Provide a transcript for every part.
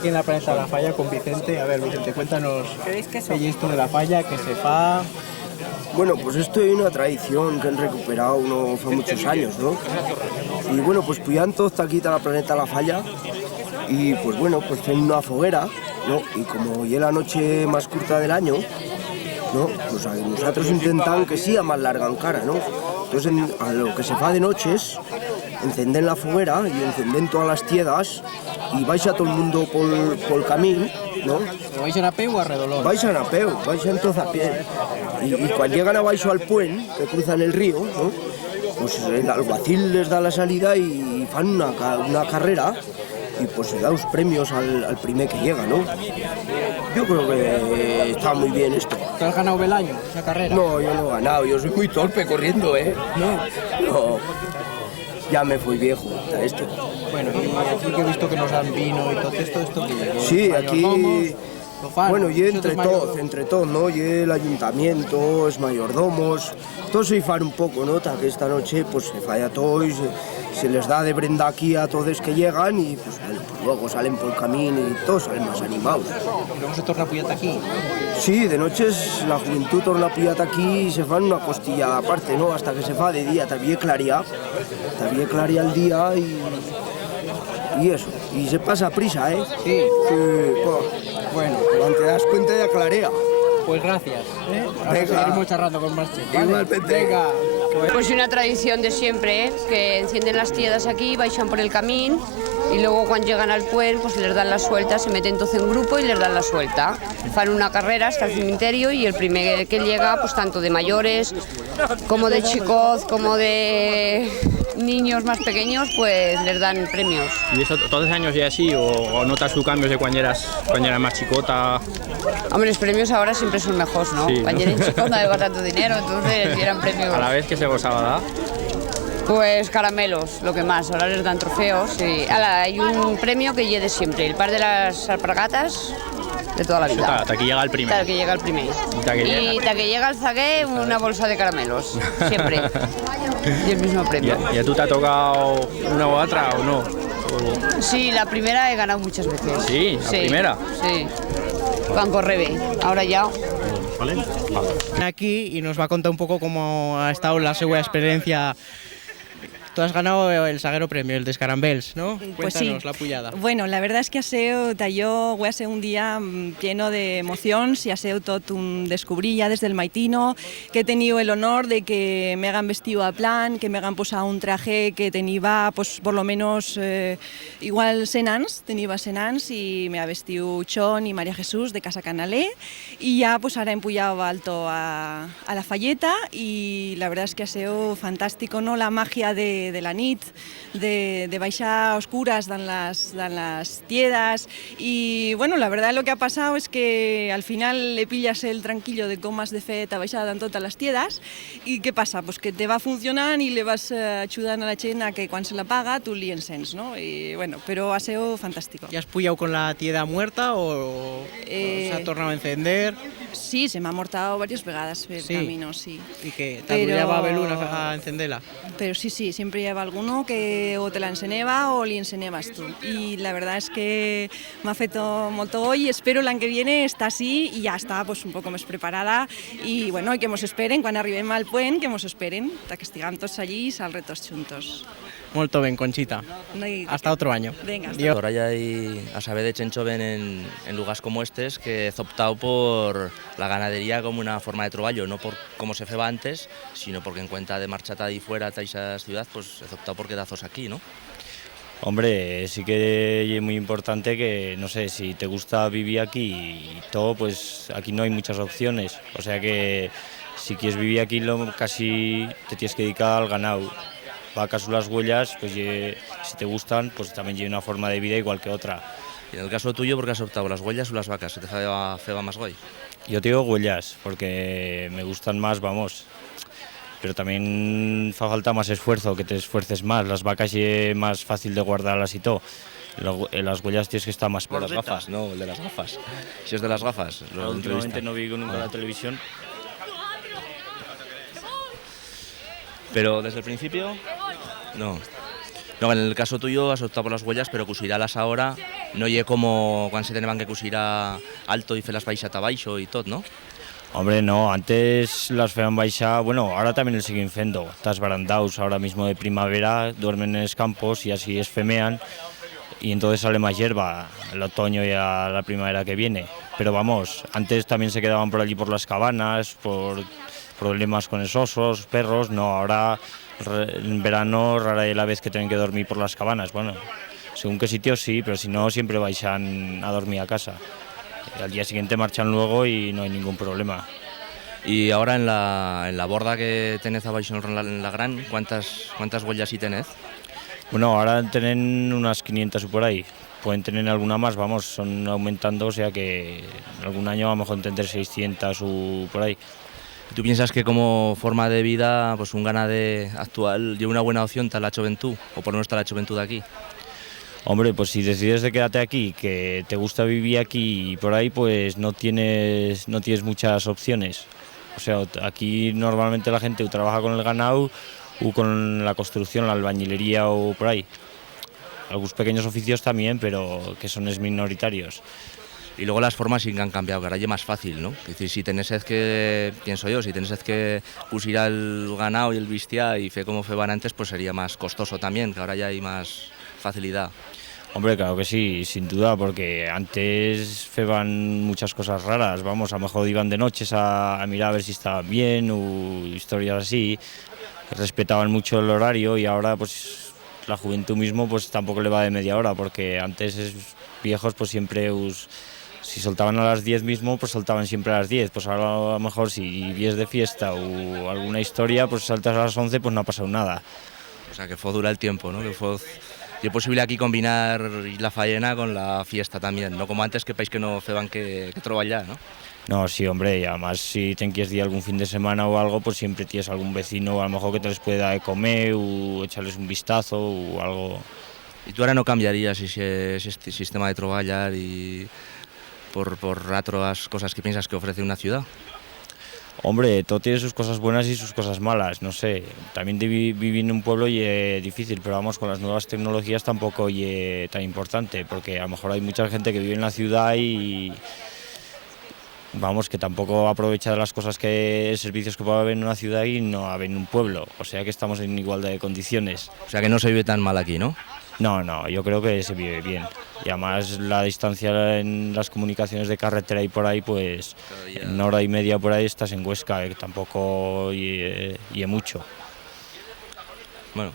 Aquí en la Planeta La Falla con Vicente. A ver, Vicente, cuéntanos qué es esto de la falla, que se fa... Bueno, pues esto es una tradición que han recuperado no hace muchos años, ¿no? Y bueno, pues puyan todos aquí a la Planeta La Falla y pues bueno, pues tienen una foguera, ¿no? Y como ya es la noche más corta del año, ¿no? Pues ahí nosotros intentan que sea más larga encara, ¿no? Entonces a lo que se fa de noches, encenden la foguera y encenden todas las tiedas y vais a todo el mundo por el camino, ¿no? ¿Vais a peu o a redolón? Vais a peu, vais todos a pie. Y cuando llegan a baixo al puente, que cruzan el río, ¿no? Pues el alguacil les da la salida y fan una carrera y pues se da los premios al primer que llega, ¿no? Yo creo que está muy bien esto. ¿Te has ganado el año, esa carrera? No, yo no he ganado, yo soy muy torpe corriendo, ¿eh? No. Ya me fui viejo a esto. Bueno, y aquí que he visto que nos dan vino y todo esto que... Sí, aquí... Bueno, y entre todos, ¿no? Y el ayuntamiento, los mayordomos, todos se fan un poco, ¿no? Que esta noche pues se falla todo y se les da de brenda aquí a todos que llegan y pues, bueno, pues luego salen por el camino y todos salen más animados. ¿Y luego se torna a puyat aquí? Sí, de noches la juventud torna a puyat aquí y se fan una costilla aparte, ¿no? Hasta que se fa de día, también claría el día y eso, y se pasa prisa, ¿eh? Sí. Pues, bueno, cuando te das cuenta ya clarea. Pues gracias, ¿eh? Ahora seguiremos charlando con más chicos. Igualmente. Venga. Pues una tradición de siempre, ¿eh? Que encienden las tiedas aquí, baixan por el camino y luego cuando llegan al pueblo pues les dan la suelta, se meten todos en grupo y les dan la suelta. Fan una carrera hasta el cementerio y el primer que llega, pues tanto de mayores como de chicos, como de niños más pequeños, pues les dan premios. ¿Y eso todos los años ya así o notas tú cambios de cuando eras más chicota? Hombre, los premios ahora siempre son mejores, ¿no? Sí, ¿no? Cuando eran chicos no había tanto dinero, entonces eran premios. A la vez que se gozaba, ¿da? Pues caramelos, lo que más, ahora les dan trofeos. Y, hay un premio que lleve siempre, el par de las alpargatas de toda la vida. Hasta que llega el primero. Hasta que llega el primero. Y hasta que llega el zagué, una bolsa de caramelos, siempre. Y el mismo premio. ¿Y a tú te ha tocado una u otra o no? Sí, la primera he ganado muchas veces. Sí, la primera. Sí. Con Correbe, ahora ya. ¿Vale? Aquí y nos va a contar un poco cómo ha estado la segunda experiencia. Tú has ganado el Saguero Premio, el de Escarambels, ¿no? Pues Cuéntanos sí. la puyada. Bueno, la verdad es que ha sido un día lleno de emociones y ha sido todo un descubrir ya desde el maitino, que he tenido el honor de que me hagan vestido a plan, que me hagan posado un traje que tenía pues por lo menos igual senans y me ha vestido Chon y María Jesús de Casa Canalé y ya pues ahora he empujado alto a la falleta y la verdad es que ha sido fantástico, ¿no? La magia de la nit, de baixar a oscuras dan las tiedas y bueno, la verdad lo que ha pasado es que al final le pillas el tranquillo de cómo has de fet a baixar dan todas las tiedas y ¿qué pasa? Pues que te va funcionando y le vas ayudando a la gent a que cuando se la paga tú li encens, ¿no? Y bueno, pero ha sido fantástico. ¿Y has puyado con la tieda muerta o se ha tornado a encender? Sí, se me ha mortado varias vegadas el camino, sí. ¿Y que te lleva Beluna a encenderla? Pero sí, siempre lleva alguno que o te la enceneva o li encenevas tú. Y la verdad es que me ha feito molto goy y espero l'any que viene estar así y ya está pues un poco más preparada y bueno, y que nos esperen cuando arribem al puente, que nos esperen, hasta que estiguem tots allí y sal retos juntos. Molto bien, Conchita. No hay... Hasta otro año. Venga, hasta Dios. Ahora ya hay a saber de chenchoven en lugares como estos que he optado por la ganadería como una forma de trabajo, no por cómo se feba antes, sino porque en cuenta de marchata de fuera a esa ciudad, pues he optado por quedazos aquí, ¿no? Hombre, sí que es muy importante que, no sé, si te gusta vivir aquí y todo, pues aquí no hay muchas opciones. O sea que si quieres vivir aquí casi te tienes que dedicar al ganado. Vacas o las huellas, pues si te gustan, pues también lleva una forma de vida igual que otra. Y en el caso tuyo, ¿por qué has optado las huellas o las vacas? ¿Se te feba más guay? Yo te digo huellas, porque me gustan más, vamos. Pero también fa falta más esfuerzo, que te esfuerces más. Las vacas es más fácil de guardarlas y todo. Las huellas tienes que estar más por las gafas, no, el de las gafas. Si es de las gafas. Últimamente no vi nunca la televisión. Pero desde el principio, no. No, en el caso tuyo has optado por las huellas, pero cosirás ahora no lle como cuando se tenían que cosir alto y fer las baixas a baixo y todo, ¿no? Hombre, no, antes las fean baixa, bueno, ahora también el siguen fendo. Estas barandaus ahora mismo de primavera duermen en los campos y así esfemean y entonces sale más hierba el otoño y a la primavera que viene. Pero vamos, antes también se quedaban por allí por las cabanas, por problemas con los osos, perros, no, ahora en verano rara es la vez que tienen que dormir por las cabanas. Bueno, según qué sitios sí, pero si no siempre baixan a dormir a casa. Al día siguiente marchan luego y no hay ningún problema. Y ahora en la borda que tenés abaixo en la gran, ¿cuántas huellas sí tenés? Bueno, ahora tienen unas 500 por ahí. Pueden tener alguna más, vamos, son aumentando, o sea que algún año a lo mejor tendré 600 o por ahí. ¿Tú piensas que como forma de vida, pues un ganade actual lleva una buena opción tal la juventud, o por no estar la juventud de aquí? Hombre, pues si decides de quedarte aquí, que te gusta vivir aquí y por ahí, pues no tienes muchas opciones. O sea, aquí normalmente la gente trabaja con el ganado o con la construcción, la albañilería o por ahí. Algunos pequeños oficios también, pero que son minoritarios. Y luego las formas sí que han cambiado, que ahora ya más fácil, ¿no? Es decir, si tenés que, pienso yo, si tenés que cusir al ganado y el bestiar y fe como feban antes, pues sería más costoso también, que ahora ya hay más facilidad. Hombre, claro que sí, sin duda, porque antes feban muchas cosas raras, vamos, a lo mejor iban de noches a mirar a ver si estaban bien o historias así, respetaban mucho el horario y ahora pues la juventud mismo pues tampoco le va de media hora, porque antes viejos pues siempre si soltaban a las 10 mismo, pues soltaban siempre a las 10, pues ahora a lo mejor si vies de fiesta o alguna historia, pues saltas a las 11, pues no ha pasado nada. O sea, que fue dura el tiempo, ¿no? Que fue... Y es posible aquí combinar la faena con la fiesta también, no como antes que país que no feban que trabajar, ¿no? No, sí, hombre, y además si te quieres ir algún fin de semana o algo, pues siempre tienes algún vecino a lo mejor que te les puede dar de comer o echarles un vistazo o algo. ¿Y tú ahora no cambiarías ese sistema de trabajar y por otras cosas que piensas que ofrece una ciudad? Hombre, todo tiene sus cosas buenas y sus cosas malas, no sé. También vivir en un pueblo y es difícil, pero vamos, con las nuevas tecnologías tampoco es tan importante, porque a lo mejor hay mucha gente que vive en la ciudad y vamos, que tampoco aprovecha de las cosas servicios que puede haber en una ciudad y no haber en un pueblo. O sea que estamos en igualdad de condiciones. O sea que no se vive tan mal aquí, ¿no? No, yo creo que se vive bien. Y además la distancia en las comunicaciones de carretera y por ahí, pues en hora y media por ahí estás en Huesca, que tampoco y mucho. Bueno.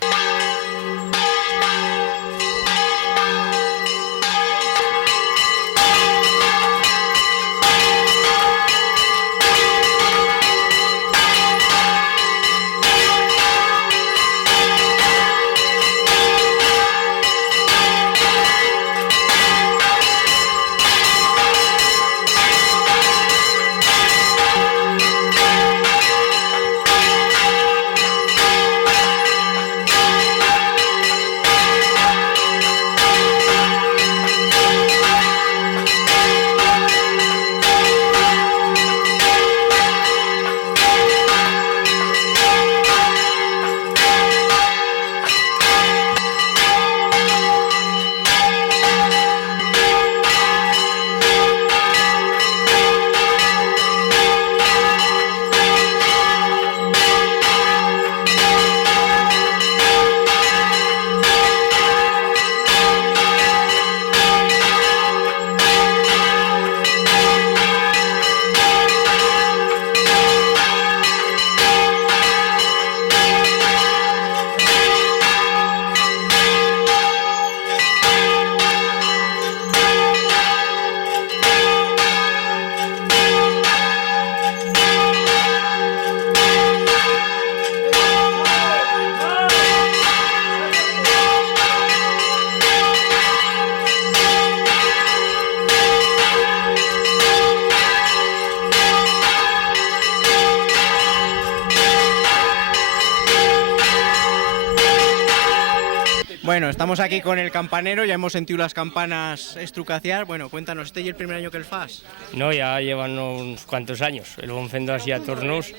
Bueno, estamos aquí con el campanero, ya hemos sentido las campanas estrucaciar. Bueno, cuéntanos, ¿este es el primer año que el fas? No, ya llevan unos cuantos años. El van fendo así a tornos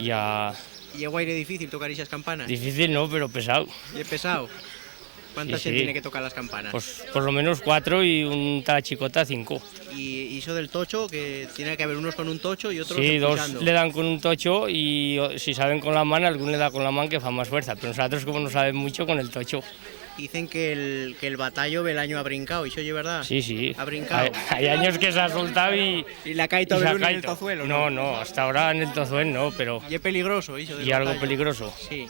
ya... ¿Y es guaire difícil tocar esas campanas? Difícil no, pero pesado. ¿Y es pesado? ¿Cuánta Sí, gente sí. tiene que tocar las campanas? Pues por lo menos 4 y un talachicota 5. Y eso del tocho, que tiene que haber unos con un tocho y otros Sí, 2 escuchando. le dan con un tocho y si saben con la mano, algún le da con la mano que fa más fuerza. Pero nosotros, como no saben mucho, con el tocho. Dicen que el batallo del año ha brincado, ¿y eso es verdad? Sí, sí. ¿Ha brincado? Hay años que se ha soltado y ¿Y le ha caído y se ha en el caído. tozuelo? No, hasta ahora en el tozuelo no, pero... Y es peligroso, eso del Y algo batallo. peligroso. Sí.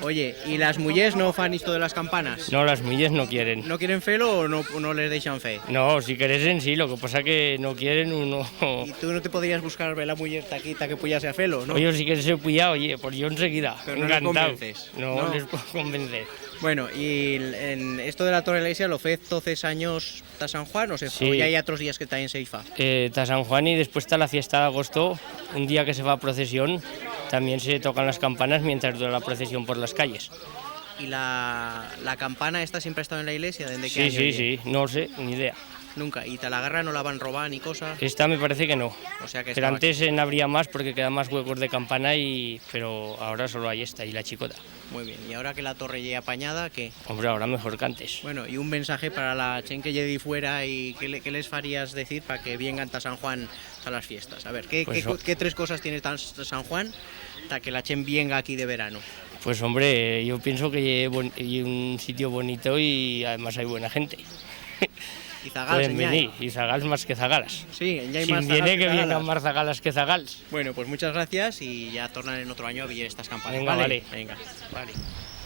Oye, ¿y las mujeres no fan esto de las campanas? No, las millas no quieren. ¿No quieren felo o no les dejan fe? No, si queresen sí, lo que pasa que no quieren uno... ¿Y tú no te podrías buscar la mujer taquita que pudiese a felo, no? Oye, si quieres ser pillado, oye, pues yo enseguida, Pero no les encantado. convences, No, ¿no? les puedo convencer. Bueno, y en esto de la Torre de la Iglesia lo fez 12 años hasta San Juan, Sí. o ya hay otros días que también se fa. Está San Juan y después está la fiesta de agosto, un día que se va a procesión, también se tocan las campanas mientras dura la procesión por las calles. ¿Y la campana esta siempre ha estado en la iglesia? ¿Desde qué Sí, año sí, viene? sí, no sé, ni idea. Nunca. ¿Y Talagarra no la van a robar ni cosas? Esta me parece que no. O sea que Pero estaba antes habría más porque quedan más huecos de campana, pero ahora solo hay esta y la chicota. muy bien. ¿Y ahora que la torre ya apañada, qué? Hombre, ahora mejor que antes. Bueno, y un mensaje para la chen que lleve fuera y qué les farías decir para que vengan a San Juan a las fiestas. A ver, Pues ¿qué 3 cosas tiene San Juan para que la chen venga aquí de verano? Pues hombre, yo pienso que hay un sitio bonito y además hay buena gente. Y Zagals, Pueden enñai. venir, y zagals más que zagalas. Sí, enñai Si más viene Zagals que vengan Zagalas. más zagalas que zagals. Bueno, pues muchas gracias y ya tornan en otro año a ver estas campanas. Venga, vale. Venga, vale.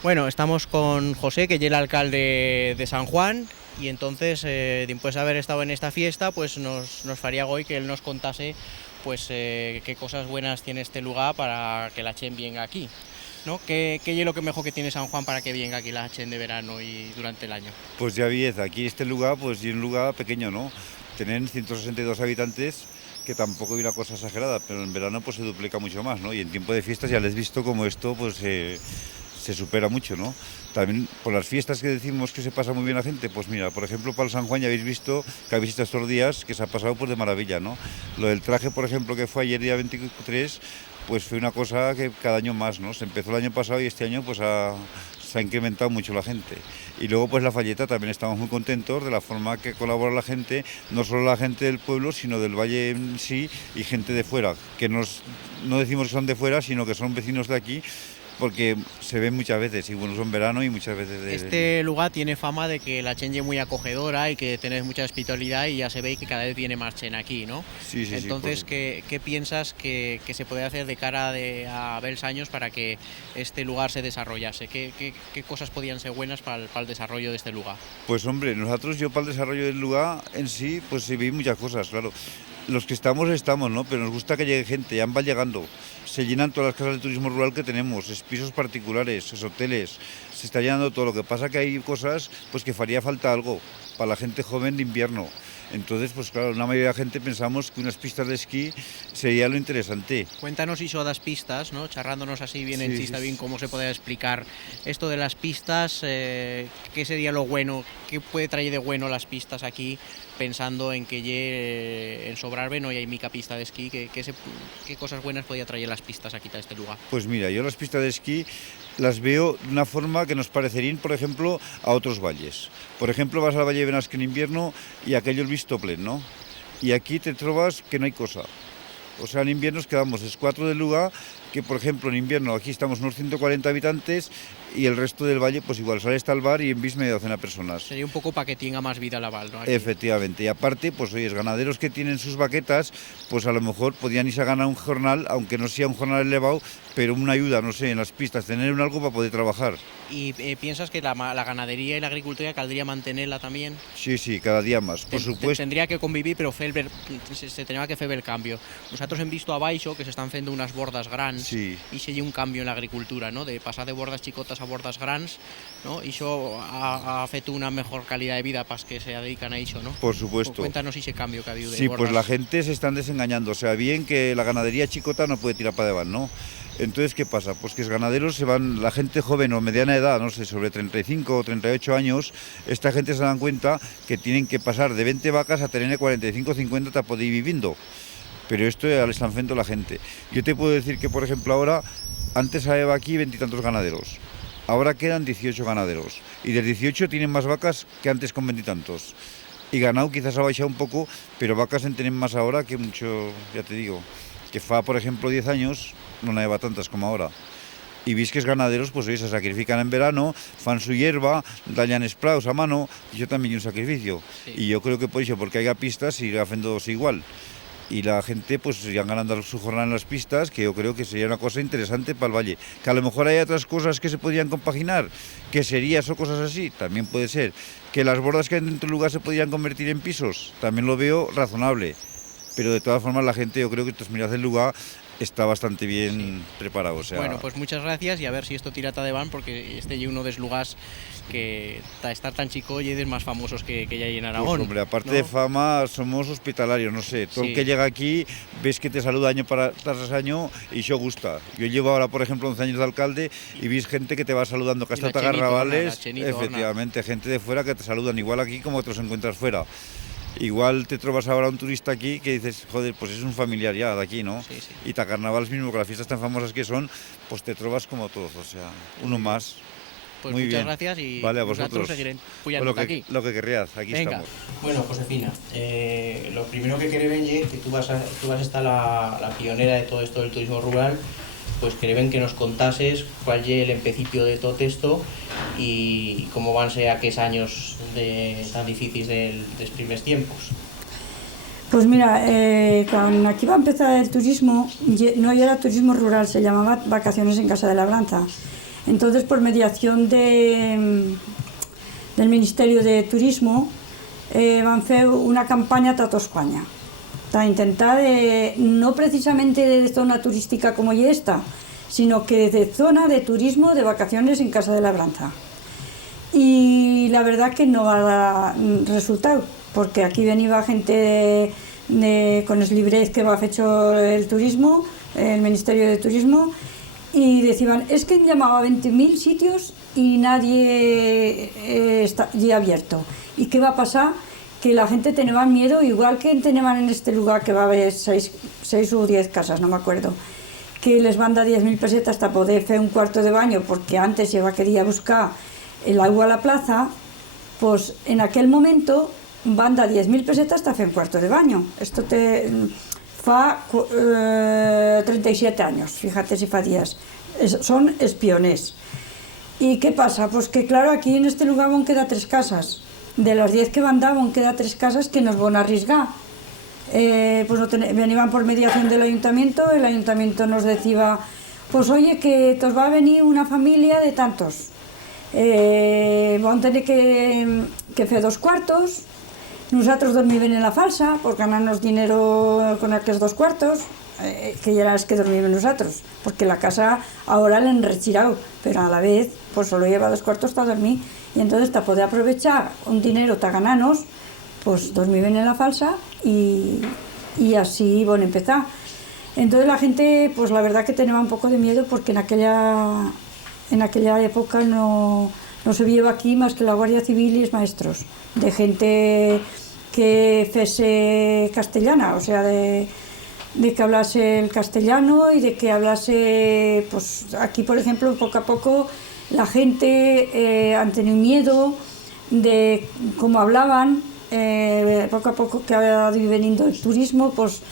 Bueno, estamos con José, que es el alcalde de San Juan, y entonces, después de haber estado en esta fiesta, pues nos faría hoy que él nos contase pues qué cosas buenas tiene este lugar para que la chen venga aquí, ¿no? ¿Qué es lo que mejor que tiene San Juan para que venga aquí la chen de verano y durante el año? Pues ya vies, aquí este lugar, pues es un lugar pequeño, ¿no? Tienen 162 habitantes, que tampoco hay una cosa exagerada, pero en verano pues se duplica mucho más, ¿no? Y en tiempo de fiestas ya les he visto como esto pues se supera mucho, ¿no? También por las fiestas que decimos que se pasa muy bien la gente, pues mira, por ejemplo para el San Juan ya habéis visto que habéis visto estos días que se ha pasado pues de maravilla, ¿no? Lo del traje, por ejemplo, que fue ayer día 23, pues fue una cosa que cada año más, ¿no? Se empezó el año pasado y este año pues se ha incrementado mucho la gente. Y luego pues la falleta también estamos muy contentos de la forma que colabora la gente, no solo la gente del pueblo, sino del valle en sí y gente de fuera, que no decimos que son de fuera, sino que son vecinos de aquí, porque se ven muchas veces, y bueno, son verano y muchas veces de... Este lugar tiene fama de que la chen es muy acogedora y que tenés mucha hospitalidad y ya se ve que cada vez viene más chen aquí, ¿no? Sí, sí, sí, Entonces, pues- ¿qué piensas que se puede hacer de cara a Bels años para que este lugar se desarrollase? ¿Qué cosas podían ser buenas para el desarrollo de este lugar? Pues hombre, nosotros, yo para el desarrollo del lugar en sí, pues se vi muchas cosas, claro. Los que estamos, ¿no? Pero nos gusta que llegue gente, ya van llegando. Se llenan todas las casas de turismo rural que tenemos, es pisos particulares, es hoteles, se está llenando todo. Lo que pasa que hay cosas pues que faría falta algo para la gente joven de invierno. Entonces, pues claro, la mayoría de la gente pensamos que unas pistas de esquí sería lo interesante. Cuéntanos iso das pistas, ¿no? Charrándonos así bien en Sí, chista, sí, bien sí. cómo se puede explicar esto de las pistas, qué sería lo bueno, qué puede traer de bueno las pistas aquí, pensando en que en Sobrarbe no hay mica pista de esquí, qué cosas buenas podría traer las pistas aquí a este lugar. Pues mira, yo las pistas de esquí las veo de una forma que nos parecerían, por ejemplo, a otros valles. Por ejemplo, vas al Valle de Benasque en invierno y aquello es visto plen, ¿no? Y aquí te trovas que no hay cosa. O sea, en invierno nos quedamos es 4 del lugar, que por ejemplo en invierno aquí estamos unos 140 habitantes y el resto del valle pues igual sale hasta el bar y en bis media docena personas. Sería un poco para que tenga más vida la val, ¿no? Aquí. Efectivamente, y aparte, pues oye, ganaderos que tienen sus vaquetas, pues a lo mejor podían irse a ganar un jornal, aunque no sea un jornal elevado, pero una ayuda, no sé, en las pistas, tener un algo para poder trabajar. ¿Y piensas que la ganadería y la agricultura caldría mantenerla también? Sí, sí, cada día más, por supuesto. Tendría que convivir, pero se tenía que hacer el cambio. Nosotros hem visto abaixo que se están haciendo unas bordas grans Sí. y se lle un cambio en la agricultura, ¿no? De pasar de bordas chicotas a bordas grans, ¿no? Y eso ha feito una mejor calidad de vida para los que se dedican a eso, ¿no? Por supuesto. Cuéntanos ese cambio que ha habido de Sí, bordas. pues la gente se están desengañando. O sea, bien que la ganadería chicota no puede tirar para adelante, ¿no? Entonces, ¿qué pasa? Pues que los ganaderos se van, la gente joven o mediana edad, no sé, sobre 35 o 38 años, esta gente se dan cuenta que tienen que pasar de 20 vacas a tener 45 o 50 para poder ir viviendo. Pero esto ya le están haciendo la gente. Yo te puedo decir que, por ejemplo, ahora, antes había aquí 20 y tantos ganaderos. ahora quedan 18 ganaderos, y de 18 tienen más vacas que antes con 20 y tantos. Y ganado quizás ha bajado un poco, pero vacas en tienen más ahora que mucho, ya te digo, que fa, por ejemplo, 10 años, no lleva tantas como ahora. Y veis que es ganaderos, pues se sacrifican en verano, fan su hierba, dañan espraus a mano, y yo también un sacrificio. Sí. Y yo creo que por eso, porque haya pistas, y hacen todos igual. Y la gente pues irán ganando su jornada en las pistas, que yo creo que sería una cosa interesante para el valle. Que a lo mejor hay otras cosas que se podrían compaginar, que serías o cosas así, también puede ser. Que las bordas que hay dentro del lugar se podrían convertir en pisos, también lo veo razonable. Pero de todas formas la gente, yo creo que mirad el lugar, está bastante bien preparado. O sea... Bueno, pues muchas gracias y a ver si esto tira de van, porque este es uno de los lugares que estar tan chico y es más famosos que ya hay en Aragón. Pues hombre, aparte, ¿no?, de fama, somos hospitalarios, no sé, todo el que llega aquí ves que te saluda año tras año y eso gusta. Yo llevo ahora, por ejemplo, 11 años de alcalde y ves gente que te va saludando, que hasta Tagarrabales, efectivamente, gente de fuera que te saludan igual aquí como te los encuentras fuera. Igual te trovas ahora un turista aquí que dices, joder, pues es un familiar ya de aquí, ¿no? Sí, sí. Y Tagarrabales mismo, con las fiestas tan famosas que son, pues te trovas como todos, o sea, uno más. Pues muy muchas bien. Gracias y vale, a vosotros seguiré puyando aquí. Lo que querrías, aquí Venga. estamos. Bueno, Josefina, lo primero que quiere ver es que tú vas a estar la pionera de todo esto del turismo rural, pues queremos que nos contases cuál es el empecipio de todo esto y cómo van a ser aquellos años tan difíciles de los primeros tiempos. Pues mira, cuando aquí va a empezar el turismo, no era turismo rural, se llamaba Vacaciones en Casa de Labranza. Entonces, por mediación del Ministerio de Turismo, van a hacer una campaña a toda España para intentar, no precisamente de zona turística como ya esta, sino que de zona de turismo de vacaciones en Casa de Labranza. Y la verdad que no va a dar resultado, porque aquí venía gente con el librez que va a hecho el turismo, el Ministerio de Turismo, y decían, es que han llamado a 20.000 sitios y nadie está ya abierto. ¿Y qué va a pasar? Que la gente tenía miedo, igual que tenían en este lugar que va a haber 6 o 10 casas, no me acuerdo, que les van a dar 10.000 pesetas para poder hacer un cuarto de baño, porque antes se quería buscar el agua a la plaza, pues en aquel momento van a dar 10.000 pesetas para hacer un cuarto de baño. Esto te fa 37 años, fíjate si fa días. Son espiones. ¿Y qué pasa? Pues que claro, aquí en este lugar van queda 3 casas. De las 10 que van a dar, van queda 3 casas que nos van a arriesgar. Pues venían por mediación del ayuntamiento, el ayuntamiento nos decía, pues oye, que os va a venir una familia de tantos. Van a tener que hacer 2 cuartos. Nosotros dormimos en la falsa por ganarnos dinero con aquellos 2 cuartos, que ya las que dormimos nosotros, porque la casa ahora la han retirado, pero a la vez pues solo lleva 2 cuartos para dormir, y entonces para poder aprovechar un dinero para ganarnos, pues dormimos en la falsa y así van a empezar. Entonces la gente, pues la verdad que tenía un poco de miedo, porque en aquella época no se veía aquí más que la Guardia Civil y los maestros, de gente que fuese castellana, o sea, de que hablase el castellano y de que hablase, pues aquí por ejemplo, poco a poco la gente han tenido miedo de cómo hablaban, poco a poco que ha ido veniendo el turismo, pues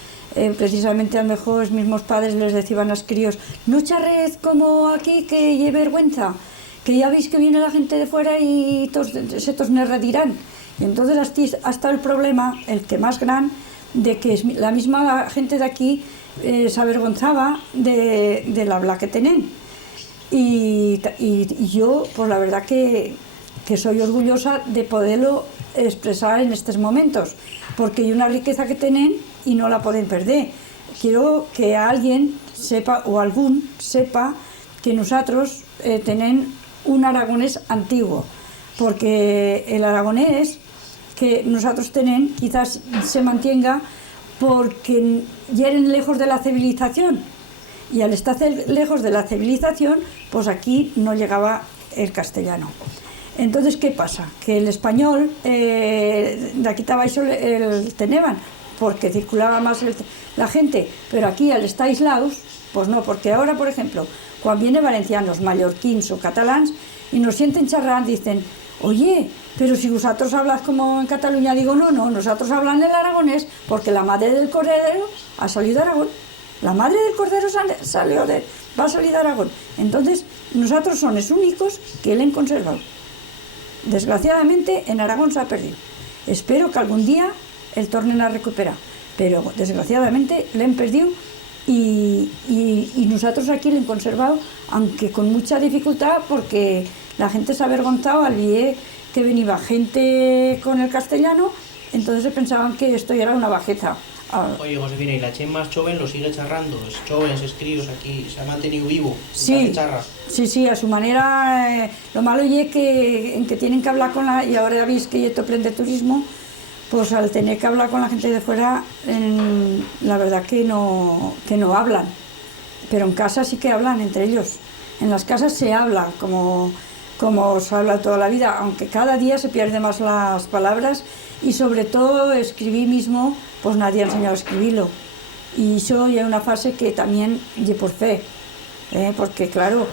precisamente a lo mejor los mismos padres les decían a los críos, no charrez como aquí, que lleve vergüenza, que ya veis que viene la gente de fuera y se tos ne redirán. Y entonces hasta el problema, el que más gran, de que la misma gente de aquí se avergonzaba del habla que tienen. Y yo, pues la verdad que soy orgullosa de poderlo expresar en estos momentos, porque hay una riqueza que tienen y no la pueden perder. Quiero que alguien sepa, o algún sepa, que nosotros tenemos un aragonés antiguo, porque el aragonés que nosotros tenemos quizás se mantenga porque llegan lejos de la civilización, y al estar lejos de la civilización, pues aquí no llegaba el castellano. Entonces, ¿qué pasa? Que el español de aquí estaba eso el tenían, porque circulaba más la gente, pero aquí al estar aislados, Pues no, porque ahora, por ejemplo, cuando vienen valencianos, mallorquins o catalans y nos sienten charlar, dicen, oye, pero si vosotros hablas como en Cataluña, digo, no, nosotros hablamos el aragonés porque la madre del cordero ha salido de Aragón. La madre del cordero va a salir de Aragón. Entonces, nosotros son los únicos que le han conservado. Desgraciadamente, en Aragón se ha perdido. Espero que algún día el tornen a recuperar, pero desgraciadamente le han perdido y nosotros aquí le han conservado, aunque con mucha dificultad, porque la gente se ha avergonzado al ver que venía gente con el castellano, entonces pensaban que esto era una bajeza. Oye, Josefina, ¿y la Chen más joven lo sigue charrando? ¿Es joven, es críos aquí, se ha mantenido vivo? Sí, sí, a su manera. Lo malo es que tienen que hablar con la... Y ahora ya veis que esto prende turismo, pues al tener que hablar con la gente de fuera, la verdad que no hablan. Pero en casa sí que hablan entre ellos. En las casas se habla como se habla toda la vida, aunque cada día se pierden más las palabras y sobre todo escribir mismo, pues nadie ha enseñado a escribirlo. Y eso ya es una fase que también es por fe, porque claro,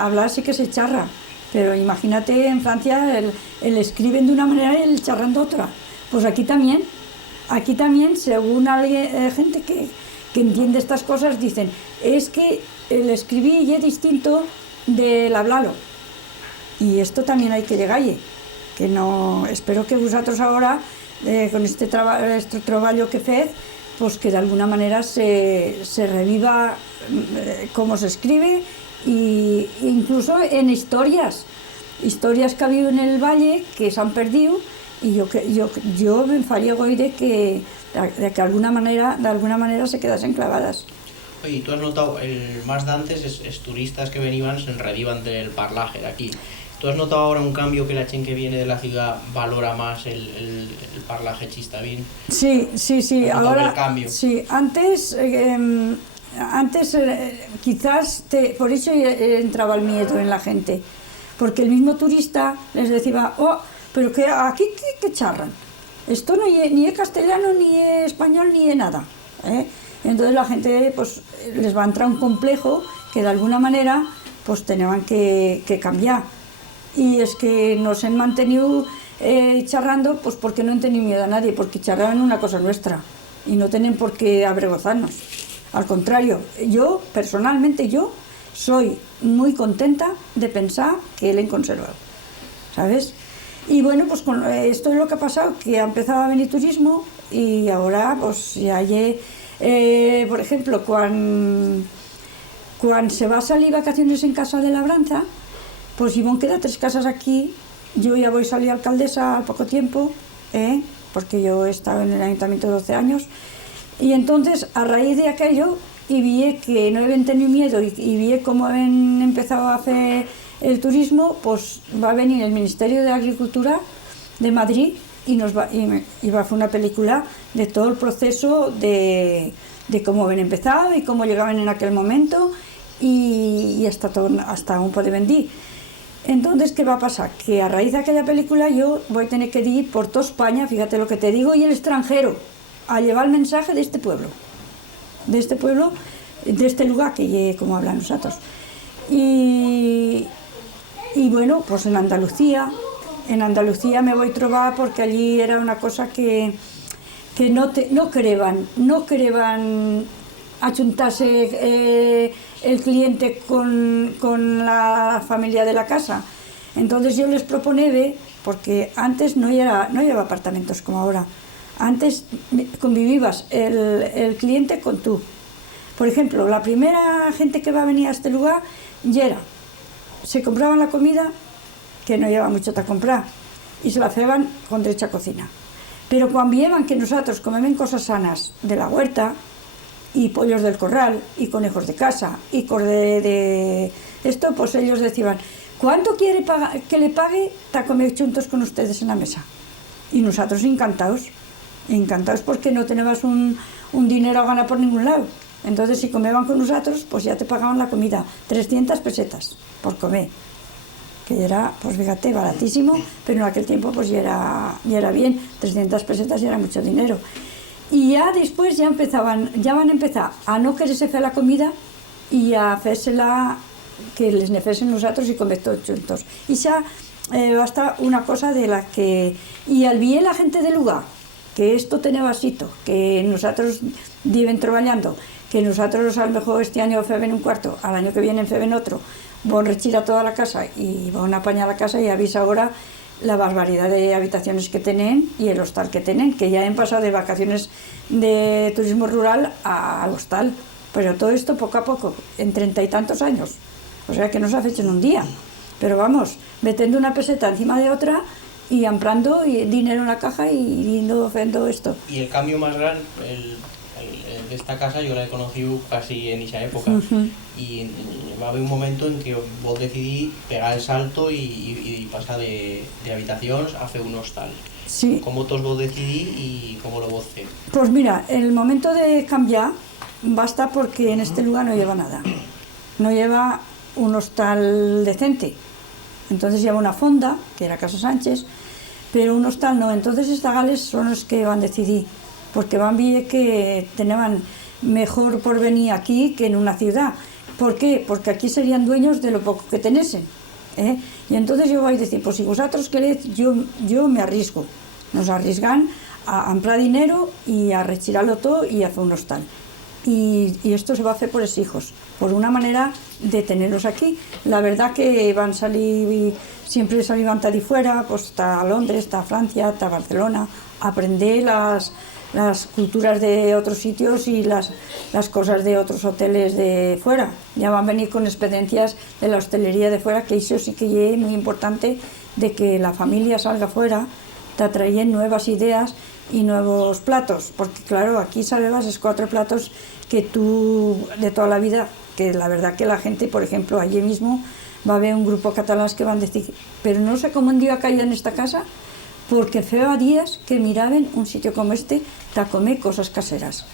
hablar sí que se charra, pero imagínate en Francia el escriben de una manera y el charran de otra. Pues aquí también según gente que entiende estas cosas, dicen, es que el escribir es distinto del hablarlo. Y esto también hay que llegarle, que no, espero que vosotros ahora, con este trabajo que fez, pues que de alguna manera se reviva cómo se escribe, e incluso en historias que ha habido en el valle que se han perdido, y yo me faría hoy de que de alguna manera se quedasen clavadas. Oye, tú has notado, el más de antes es turistas que venían, se enredivan del parlaje de aquí. ¿Tú has notado ahora un cambio que la gente que viene de la ciudad valora más el parlaje chistavín? Sí, ahora el cambio. Sí, antes quizás por eso entraba el miedo en la gente, porque el mismo turista les decía, oh, pero que aquí ¿qué charran? Esto ni es castellano, ni es español, ni es nada, Entonces la gente pues les va a entrar un complejo que de alguna manera pues tenían que cambiar. Y es que nos han mantenido charrando pues porque no han tenido miedo a nadie, porque charraban una cosa nuestra y no tienen por qué avergonzarnos. Al contrario, yo personalmente soy muy contenta de pensar que le han conservado, ¿sabes? Y bueno, pues esto es lo que ha pasado, que ha empezado a venir turismo y ahora pues ya hay, por ejemplo, cuando se va a salir vacaciones en Casa de Labranza, pues si me quedan 3 casas aquí, yo ya voy a salir alcaldesa al poco tiempo, porque yo he estado en el ayuntamiento 12 años, y entonces a raíz de aquello, y vi que no habían tenido miedo y vi cómo habían empezado a hacer el turismo, pues va a venir el Ministerio de Agricultura de Madrid y va a hacer una película de todo el proceso de cómo habían empezado y cómo llegaban en aquel momento y hasta aún puede venir. Entonces, ¿qué va a pasar? Que a raíz de aquella película yo voy a tener que ir por toda España, fíjate lo que te digo, y el extranjero, a llevar el mensaje de este pueblo, de este lugar que como hablan nosotros. Y bueno, pues en Andalucía me voy a trobar porque allí era una cosa que no querían achuntarse el cliente con la familia de la casa. Entonces yo les proponía, porque antes no había apartamentos como ahora, antes convivías el cliente con tú. Por ejemplo, la primera gente que va a venir a este lugar se compraban la comida, que no lleva mucho para comprar, y se la hacían con derecho a cocina. Pero cuando vieran que nosotros comemos cosas sanas de la huerta, y pollos del corral, y conejos de casa, y cordero de esto, pues ellos decían, ¿cuánto quiere que le pague para comer juntos con ustedes en la mesa? Y nosotros encantados porque no teníamos un dinero a ganar por ningún lado. Entonces si comían con nosotros, pues ya te pagaban la comida, 300 pesetas por comer, que era, pues fíjate, baratísimo, pero en aquel tiempo pues ya era bien, 300 pesetas ya era mucho dinero. y ya después ya van a empezar a no quererse hacer la comida y a hacerla que les nefesen nosotros y comer todos juntos. Y ya basta una cosa de la que... Y al bien la gente del lugar, que esto tiene vasito, que nosotros viven trabajando, que nosotros a lo mejor este año feben un cuarto, al año que viene feben otro, van a retirar toda la casa y van a apañar la casa y avisa ahora la barbaridad de habitaciones que tienen y el hostal que tienen, que ya han pasado de vacaciones de turismo rural al hostal, pero todo esto poco a poco, en 30 y tantos años, o sea que no se ha hecho en un día, pero vamos, metiendo una peseta encima de otra y amplando dinero en la caja y yendo haciendo esto. Y el cambio más grande, el de esta casa yo la he conocido casi en esa época, y va a haber un momento en que vos decidí pegar el salto y pasar de habitaciones a hacer un hostal. Sí. ¿Cómo vos decidí y cómo lo vos hacéis? Pues mira, el momento de cambiar basta porque en este lugar no lleva nada, no lleva un hostal decente, entonces lleva una fonda, que era Casa Sánchez, pero un hostal no, entonces estos gales son los que van a decidir, porque van a ver que tenían mejor por venir aquí que en una ciudad. ¿Por qué? Porque aquí serían dueños de lo poco que tenesen, ¿eh? Y entonces yo voy a decir, pues si vosotros queréis, yo me arriesgo. Nos arriesgan a emplear dinero y a retirarlo todo y a hacer un hostal. Y esto se va a hacer por los hijos, por una manera de tenerlos aquí. La verdad que van a salir, siempre salen de fuera, pues está Londres, está Francia, está Barcelona, aprender las culturas de otros sitios y las cosas de otros hoteles de fuera. Ya van a venir con experiencias de la hostelería de fuera, que eso sí que es muy importante, de que la familia salga fuera, te traen nuevas ideas y nuevos platos, porque claro, aquí sabes es 4 platos que tú de toda la vida, que la verdad que la gente, por ejemplo, allí mismo va a haber un grupo catalán que van a decir, pero no sé cómo un día caído en esta casa, porque feo días que miraban un sitio como este a comer cosas caseras.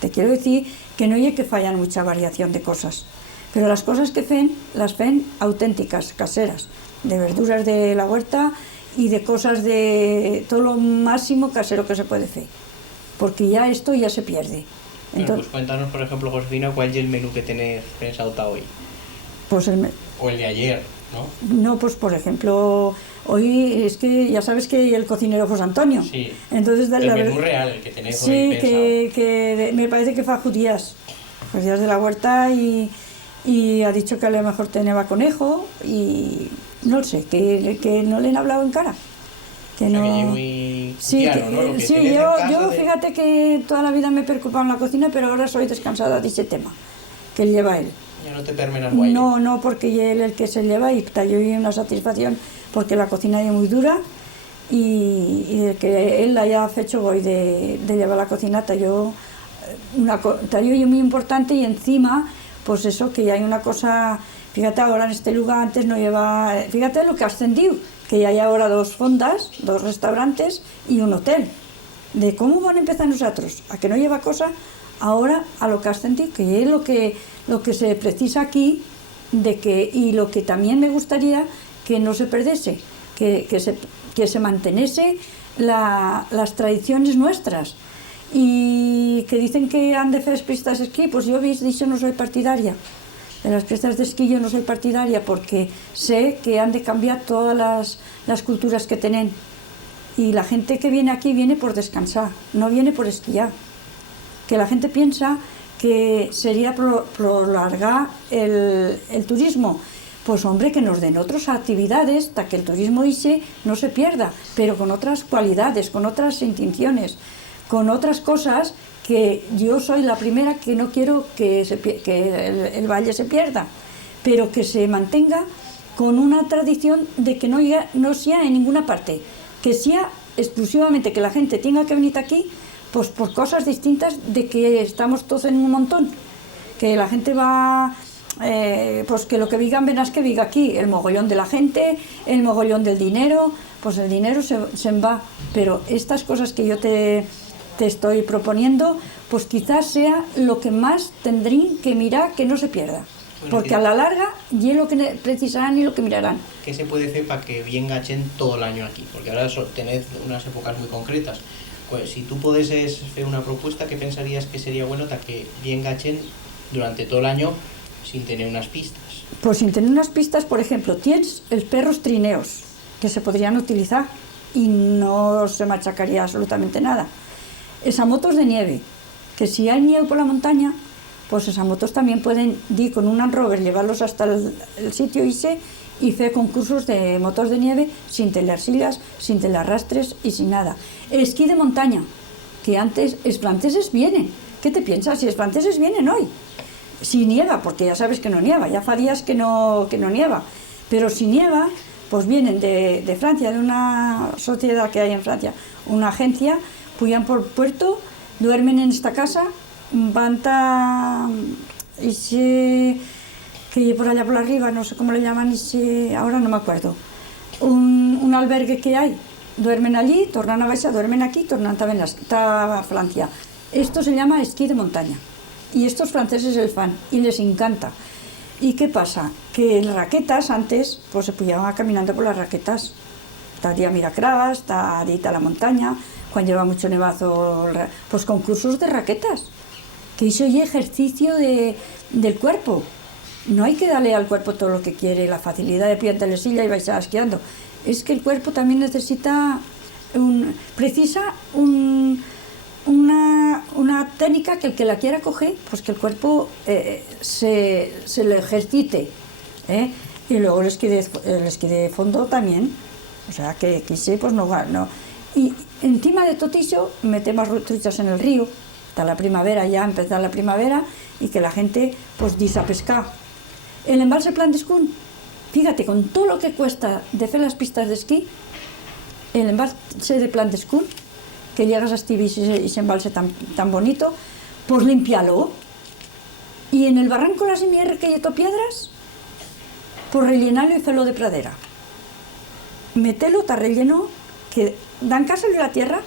Te quiero decir que no hay que fallan mucha variación de cosas, pero las cosas que fen, las fen auténticas, caseras, de verduras de la huerta y de cosas de todo lo máximo casero que se puede hacer, porque ya esto ya se pierde. Bueno, pues cuéntanos, por ejemplo, Josefina, ¿cuál es el menú que tenés pensado hoy? Pues o el de ayer, ¿no? No, pues por ejemplo, hoy es que ya sabes que el cocinero José Antonio. Sí. Entonces, el menú real, el que tenéis sí, hoy pensado. que me parece que fa judías de la huerta y ha dicho que a lo mejor tenía conejo y no sé, que no le han hablado en cara. Que no... que muy sí, claro, ¿no? Lo que sí, yo fíjate que toda la vida me he preocupado en la cocina, pero ahora soy descansada de ese tema, que él lleva él. Ya no te permenas guay. No, porque él el que se lleva y yo hay una satisfacción porque la cocina es muy dura y el que él haya hecho voy de llevar la cocina tallo muy importante y encima pues eso que ya hay una cosa, fíjate ahora en este lugar antes no lleva, fíjate lo que ha ascendido, que ya hay ahora 2 fondas, 2 restaurantes y un hotel. De cómo van a empezar nosotros, a que no lleva cosa, ahora a lo que ha ascendido, que es lo que se precisa aquí, y lo que también me gustaría que no se perdiese, que se manteniese las tradiciones nuestras. Y que dicen que han de hacer pistas de esquí, pues yo habéis dicho no soy partidaria. De las pistas de esquí yo no soy partidaria porque sé que han de cambiar todas las culturas que tienen. Y la gente que viene aquí viene por descansar, no viene por esquiar. Que la gente piensa que sería prolongar el turismo. Pues hombre, que nos den otras actividades para que el turismo ese no se pierda, pero con otras cualidades, con otras intenciones, con otras cosas que yo soy la primera que no quiero que el valle se pierda, pero que se mantenga con una tradición de que no sea en ninguna parte, que sea exclusivamente que la gente tenga que venir aquí pues por cosas distintas de que estamos todos en un montón, que la gente va, pues que lo que digan verás que diga aquí, el mogollón de la gente, el mogollón del dinero, pues el dinero se va, pero estas cosas que yo te estoy proponiendo, pues quizás sea lo que más tendrían que mirar que no se pierda. Bueno, porque a la larga y es lo que precisarán y lo que mirarán. ¿Qué se puede hacer para que venga gente todo el año aquí? Porque ahora tenéis unas épocas muy concretas, pues, si tú podesses fer una propuesta, ¿qué pensarías que sería bueno para que vengachen durante todo el año sin tener unas pistas? Pues sin tener unas pistas, por ejemplo, tienes los perros trineos, que se podrían utilizar y no se machacaría absolutamente nada. Esas motos de nieve, que si hay nieve por la montaña, pues esas motos también pueden ir con un Land Rover, llevarlos hasta el sitio ese y hacer concursos de motos de nieve sin telarsillas, sin telarrastres y sin nada. El esquí de montaña, que antes los franceses vienen. ¿Qué te piensas? Si los franceses vienen hoy. Si nieva, porque ya sabes que no nieva, ya fa días que no nieva. Pero si nieva, pues vienen de Francia, de una sociedad que hay en Francia, una agencia, puyan por puerto, duermen en esta casa, van a... que por allá por arriba, no sé cómo le llaman, ahora no me acuerdo, un albergue que hay, duermen allí, tornan a baixar, duermen aquí, tornan también a Francia. Esto se llama esquí de montaña y estos franceses el fan y les encanta. ¿Y qué pasa? Que en raquetas antes pues se pillaba caminando por las raquetas, está día Miracravas, está a la montaña, cuando lleva mucho nevazo, pues concursos de raquetas, que hizo y ejercicio del cuerpo. No hay que darle al cuerpo todo lo que quiere, la facilidad de pillar telesilla y vais esquiando. Es que el cuerpo también necesita, precisa una técnica que el que la quiera coger, pues que el cuerpo se le ejercite. Y luego el esquí de fondo también, o sea que quise pues no. Y encima de todo eso metemos truchas en el río, hasta la primavera, ya empezar la primavera, y que la gente pues dice a pescar. El embalse Plan d'Escún, fíjate, con todo lo que cuesta de hacer las pistas de esquí, el embalse de Plan d'Escún, que llegas a Estivis y ese embalse tan bonito, pues limpialo. Y en el barranco Las Imierre, que hay piedras, pues rellenalo y hacerlo de pradera. Metelo, está relleno, que dan casa de la tierra,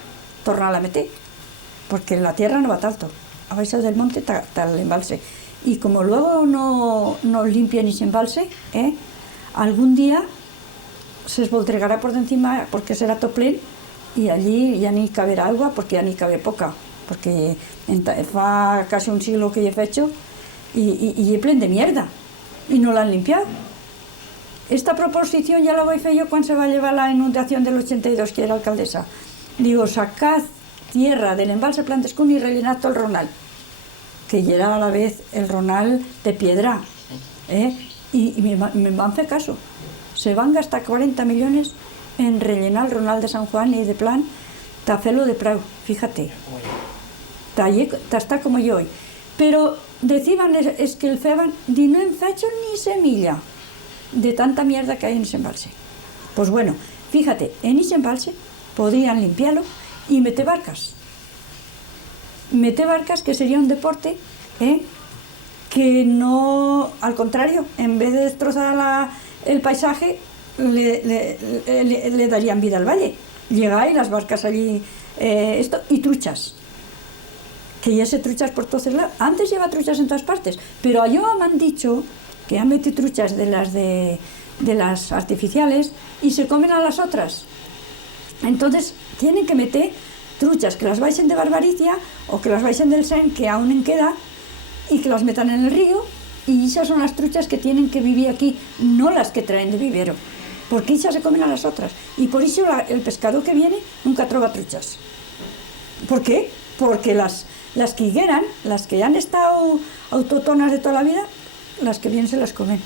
torna a la meter, porque la tierra no va tanto. A baixo del monte está el embalse. Y como luego no limpian ese embalse, algún día se esvoltregará por encima porque será toplén y allí ya ni caberá agua porque ya ni cabe poca, porque fa casi un siglo que he hecho y es plen de mierda y no la han limpiado. Esta proposición ya la voy a hacer yo cuando se va a llevar la inundación del 82, que era alcaldesa. Digo, sacad tierra del embalse Plan d'Escún y rellenad todo el ronal, que llega a la vez el ronal de piedra, y me van a hacer caso. Se van a gastar 40 millones en rellenar el ronal de San Juan y de Plan, tafelo de Prau, fíjate. Está como yo hoy. Pero decían es que el feban ni no han hecho ni semilla de tanta mierda que hay en ese embalse. Pues bueno, fíjate, en ese embalse podrían limpiarlo y meter barcas. Meter barcas, que sería un deporte, que no, al contrario, en vez de destrozar el paisaje, le darían vida al valle. Llegáis las barcas allí, y truchas, que ya se truchas por todos lados. Antes lleva truchas en todas partes, pero a yo me han dicho que han metido truchas de las artificiales y se comen a las otras. Entonces tienen que meter truchas que las baixen de Barbaricia o que las baixen del Sen, que aún en queda, y que las metan en el río, y esas son las truchas que tienen que vivir aquí, no las que traen de vivero, porque esas se comen a las otras, y por eso el pescado que viene nunca trova truchas. ¿Por qué? Porque las que higueran, las que han estado autóctonas de toda la vida, las que vienen se las comen,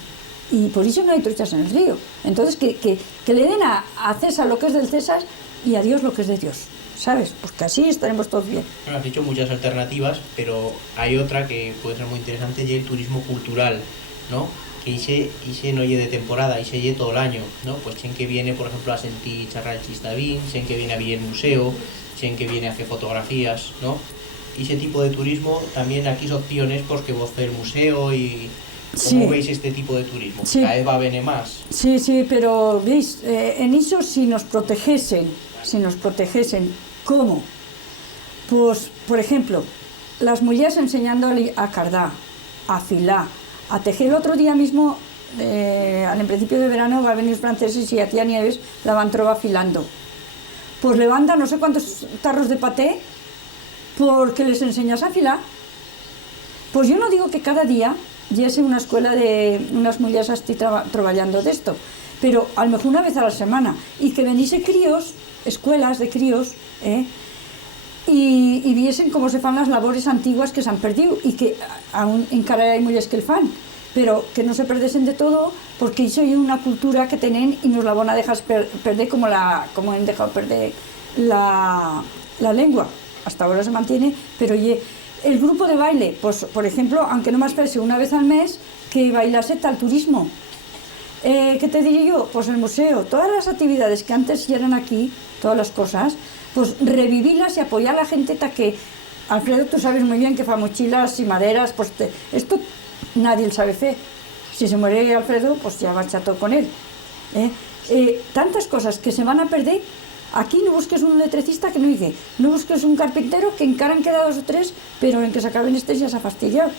y por eso no hay truchas en el río. Entonces que le den a César lo que es del César y a Dios lo que es de Dios, ¿sabes? Pues que así estaremos todos bien. Bueno, has dicho muchas alternativas, pero hay otra que puede ser muy interesante, y el turismo cultural, ¿no? Que ese no lleve de temporada, ese lleve todo el año, ¿no? Pues gente que viene, por ejemplo, a sentir charrar el chistavín, gente que viene a ver el museo, gente que viene a hacer fotografías, ¿no? Y ese tipo de turismo también aquí son opciones porque vos el museo y... ¿Cómo veis este tipo de turismo? Sí. Cada vez va a venir más. Sí, pero veis, en eso si nos protegesen, ¿cómo? Pues, por ejemplo, las mujeres enseñando a cardar, a filar, a tejer. El otro día mismo, en principio de verano, va a venir franceses y a tía Nieves la van trobar filando. pues levanta no sé cuántos tarros de paté porque les enseñas a afilar. Pues yo no digo que cada día yese una escuela de unas mujeres así trabajando de esto, pero a lo mejor una vez a la semana, y que veniese críos, escuelas de críos, y viesen cómo se fan las labores antiguas que se han perdido, y que aún encara hay mujeres que el fan, pero que no se perdesen de todo, porque eso hay una cultura que tienen y nos la van a dejar perder como han dejado perder la lengua. Hasta ahora se mantiene, pero el grupo de baile, pues por ejemplo, aunque no más parece una vez al mes, que bailase tal turismo. ¿Qué te diría yo? Pues el museo, todas las actividades que antes eran aquí, todas las cosas, pues revivirlas y apoyar a la gente hasta que, Alfredo, tú sabes muy bien que fa mochilas y maderas, pues esto nadie lo sabe hacer. Si se muere Alfredo, pues ya va chato con él. Tantas cosas que se van a perder. Aquí no busques un electricista que no llegue, no busques un carpintero que encara han quedado 2 o 3, pero en que se acaben estos ya se ha fastidiado,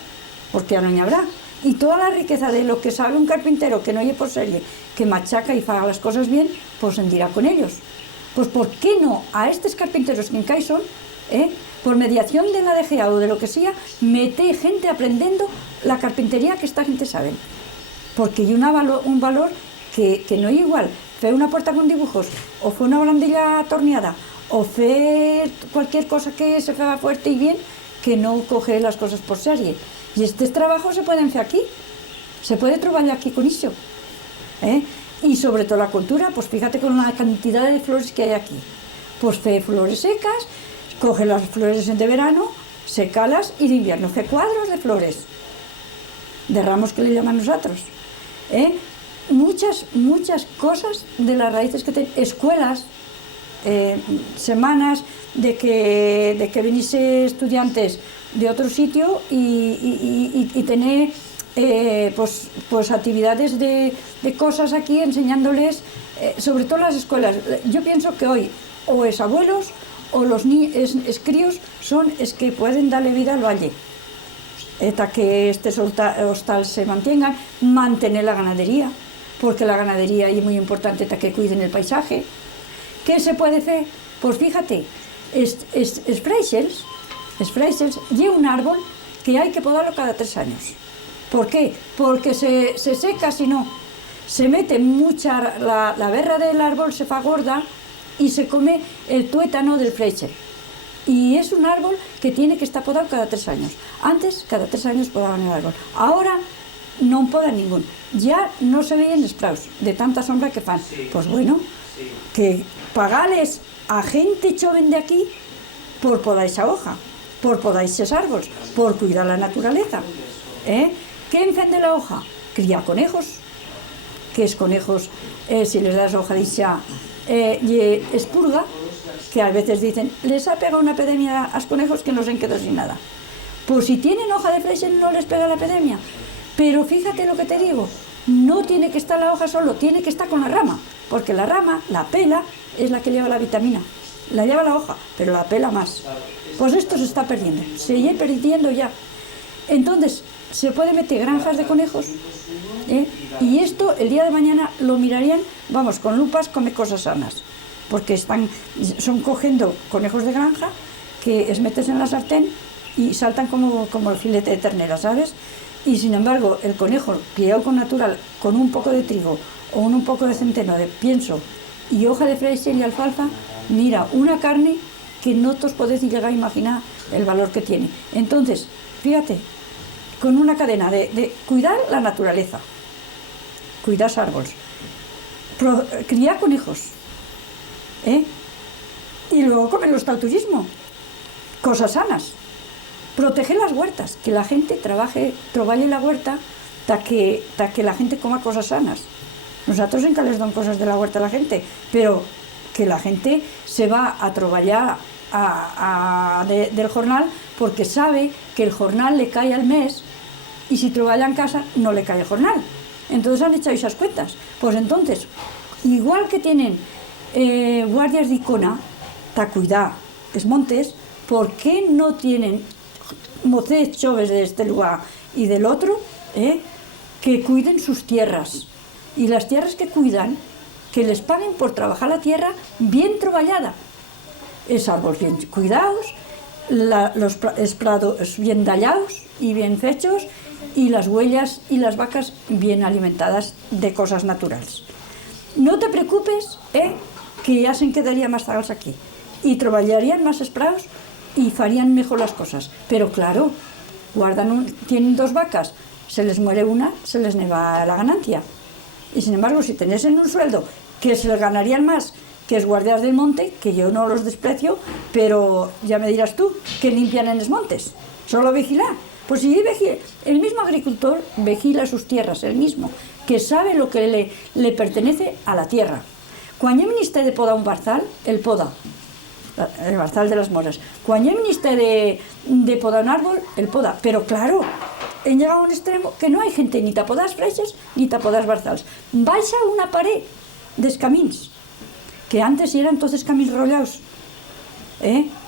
porque ya no habrá. Y toda la riqueza de lo que sabe un carpintero que no oye por serie, que machaca y haga las cosas bien, pues se dirá con ellos. Pues ¿por qué no a estos carpinteros que en CAI son, por mediación de la DGA o de lo que sea, mete gente aprendiendo la carpintería que esta gente sabe? Porque hay un valor que no es igual. Fue una puerta con dibujos, o fue una barandilla atorneada, o fue cualquier cosa que se haga fuerte y bien, que no coge las cosas por serie. Y estos trabajos se pueden hacer aquí, se puede trabajar aquí con eso. Y sobre todo la cultura, pues fíjate con la cantidad de flores que hay aquí. Pues fe flores secas, coge las flores de verano, secalas y de invierno, fe cuadros de flores, de ramos que le llaman nosotros. Muchas cosas de las raíces que tienen, escuelas, semanas de que viniese estudiantes de otro sitio y tener pues actividades de cosas aquí enseñándoles, sobre todo las escuelas. Yo pienso que hoy o es abuelos o los críos son que pueden darle vida al valle, hasta que estos hostales se mantengan, mantener la ganadería, porque la ganadería es muy importante para que cuiden el paisaje. ¿Qué se puede hacer? Pues fíjate, es freixels lleva un árbol que hay que podarlo cada 3 años. ¿Por qué? Porque se seca, si no, se mete mucha, la berra del árbol se fa gorda y se come el tuétano del freixel. Y es un árbol que tiene que estar podado cada 3 años. Antes, cada 3 años podaban el árbol. Ahora, no podan ningún. Ya no se veían los praus, de tanta sombra que fan. Pues bueno, que pagales a gente joven de aquí por podar esa hoja, por podar esos árboles, por cuidar la naturaleza. ¿Qué encende la hoja? Cría conejos. ¿Qué es conejos? Si les das hoja de esa, expurga, que a veces dicen, les ha pegado una epidemia a los conejos que no se han quedado sin nada. Pues si tienen hoja de freixel no les pega la epidemia. Pero fíjate lo que te digo, no tiene que estar la hoja solo, tiene que estar con la rama, porque la rama, la pela, es la que lleva la vitamina. La lleva la hoja, pero la pela más. Pues esto se está perdiendo, se sigue perdiendo ya. Entonces, se puede meter granjas de conejos, y esto el día de mañana lo mirarían, vamos, con lupas, come cosas sanas, porque son cogiendo conejos de granja que es metes en la sartén y saltan como el filete de ternera, ¿sabes? Y sin embargo, el conejo criado con natural, con un poco de trigo o un poco de centeno, de pienso y hoja de freixel y alfalfa, mira, una carne que no os podéis llegar a imaginar el valor que tiene. Entonces, fíjate, con una cadena de cuidar la naturaleza, cuidar árboles, criar conejos, y luego comerlo está el turismo, cosas sanas. Proteger las huertas, que la gente trabaje la huerta para que la gente coma cosas sanas. Nosotros en les dan cosas de la huerta a la gente, pero que la gente se va a trabajar del jornal porque sabe que el jornal le cae al mes y si trabaja en casa no le cae el jornal. Entonces han echado esas cuentas. Pues entonces, igual que tienen guardias de icona para cuidar los montes, ¿por qué no tienen mocés choves de este lugar y del otro, que cuiden sus tierras? Y las tierras que cuidan, que les paguen por trabajar la tierra bien trabajada, es árboles bien cuidados, los prados bien dallados y bien fechos, y las huellas y las vacas bien alimentadas de cosas naturales. No te preocupes, que ya se quedaría más zagals aquí, y trabajarían más esprados y farían mejor las cosas. Pero claro, tienen 2 vacas, se les muere una, se les neva la ganancia. Y sin embargo, si teniesen un sueldo que se les ganarían más que es guardias del monte, que yo no los desprecio, pero ya me dirás tú, que limpian en los montes, solo vigilar. Pues si el mismo agricultor vigila sus tierras, el mismo, que sabe lo que le pertenece a la tierra. Cuando hay ministre de podar un barzal, el poda, el barzal de las moras. Cuando hay ministre de podar un árbol, el poda. Pero claro, he llegado a un extremo que no hay gente ni ta podar freixes ni ta podar barzals. Baixa una pared dels camins, que antes eran todos camins rollados.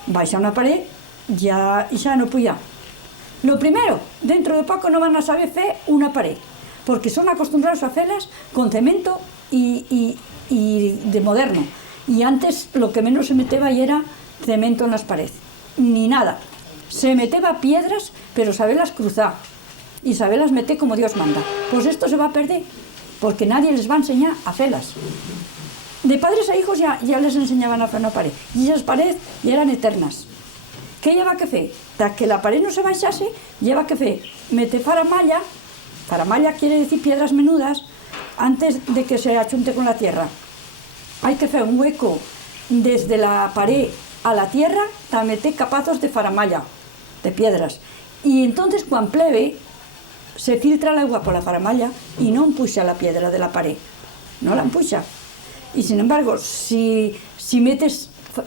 Baixa una pared, ya no puya. Lo primero, dentro de poco no van a saber hacer una pared, porque son acostumbrados a hacerlas con cemento y de moderno. Y antes lo que menos se meteba y era cemento en las paredes, ni nada. Se meteba piedras, pero saberlas cruzar y saberlas meter como Dios manda. Pues esto se va a perder, porque nadie les va a enseñar a hacerlas. De padres a hijos ya les enseñaban a hacer una pared, y esas paredes ya eran eternas. ¿Qué lleva que fer? Para que la pared no se baixase, lleva que fer meter faramalla. Faramalla quiere decir piedras menudas antes de que se achunte con la tierra. Hay que hacer un hueco desde la pared a la tierra para meter capazos de faramalla, de piedras. Y entonces cuando pleve, se filtra el agua por la faramalla y no empuja la piedra de la pared, no la empuja. Y sin embargo, si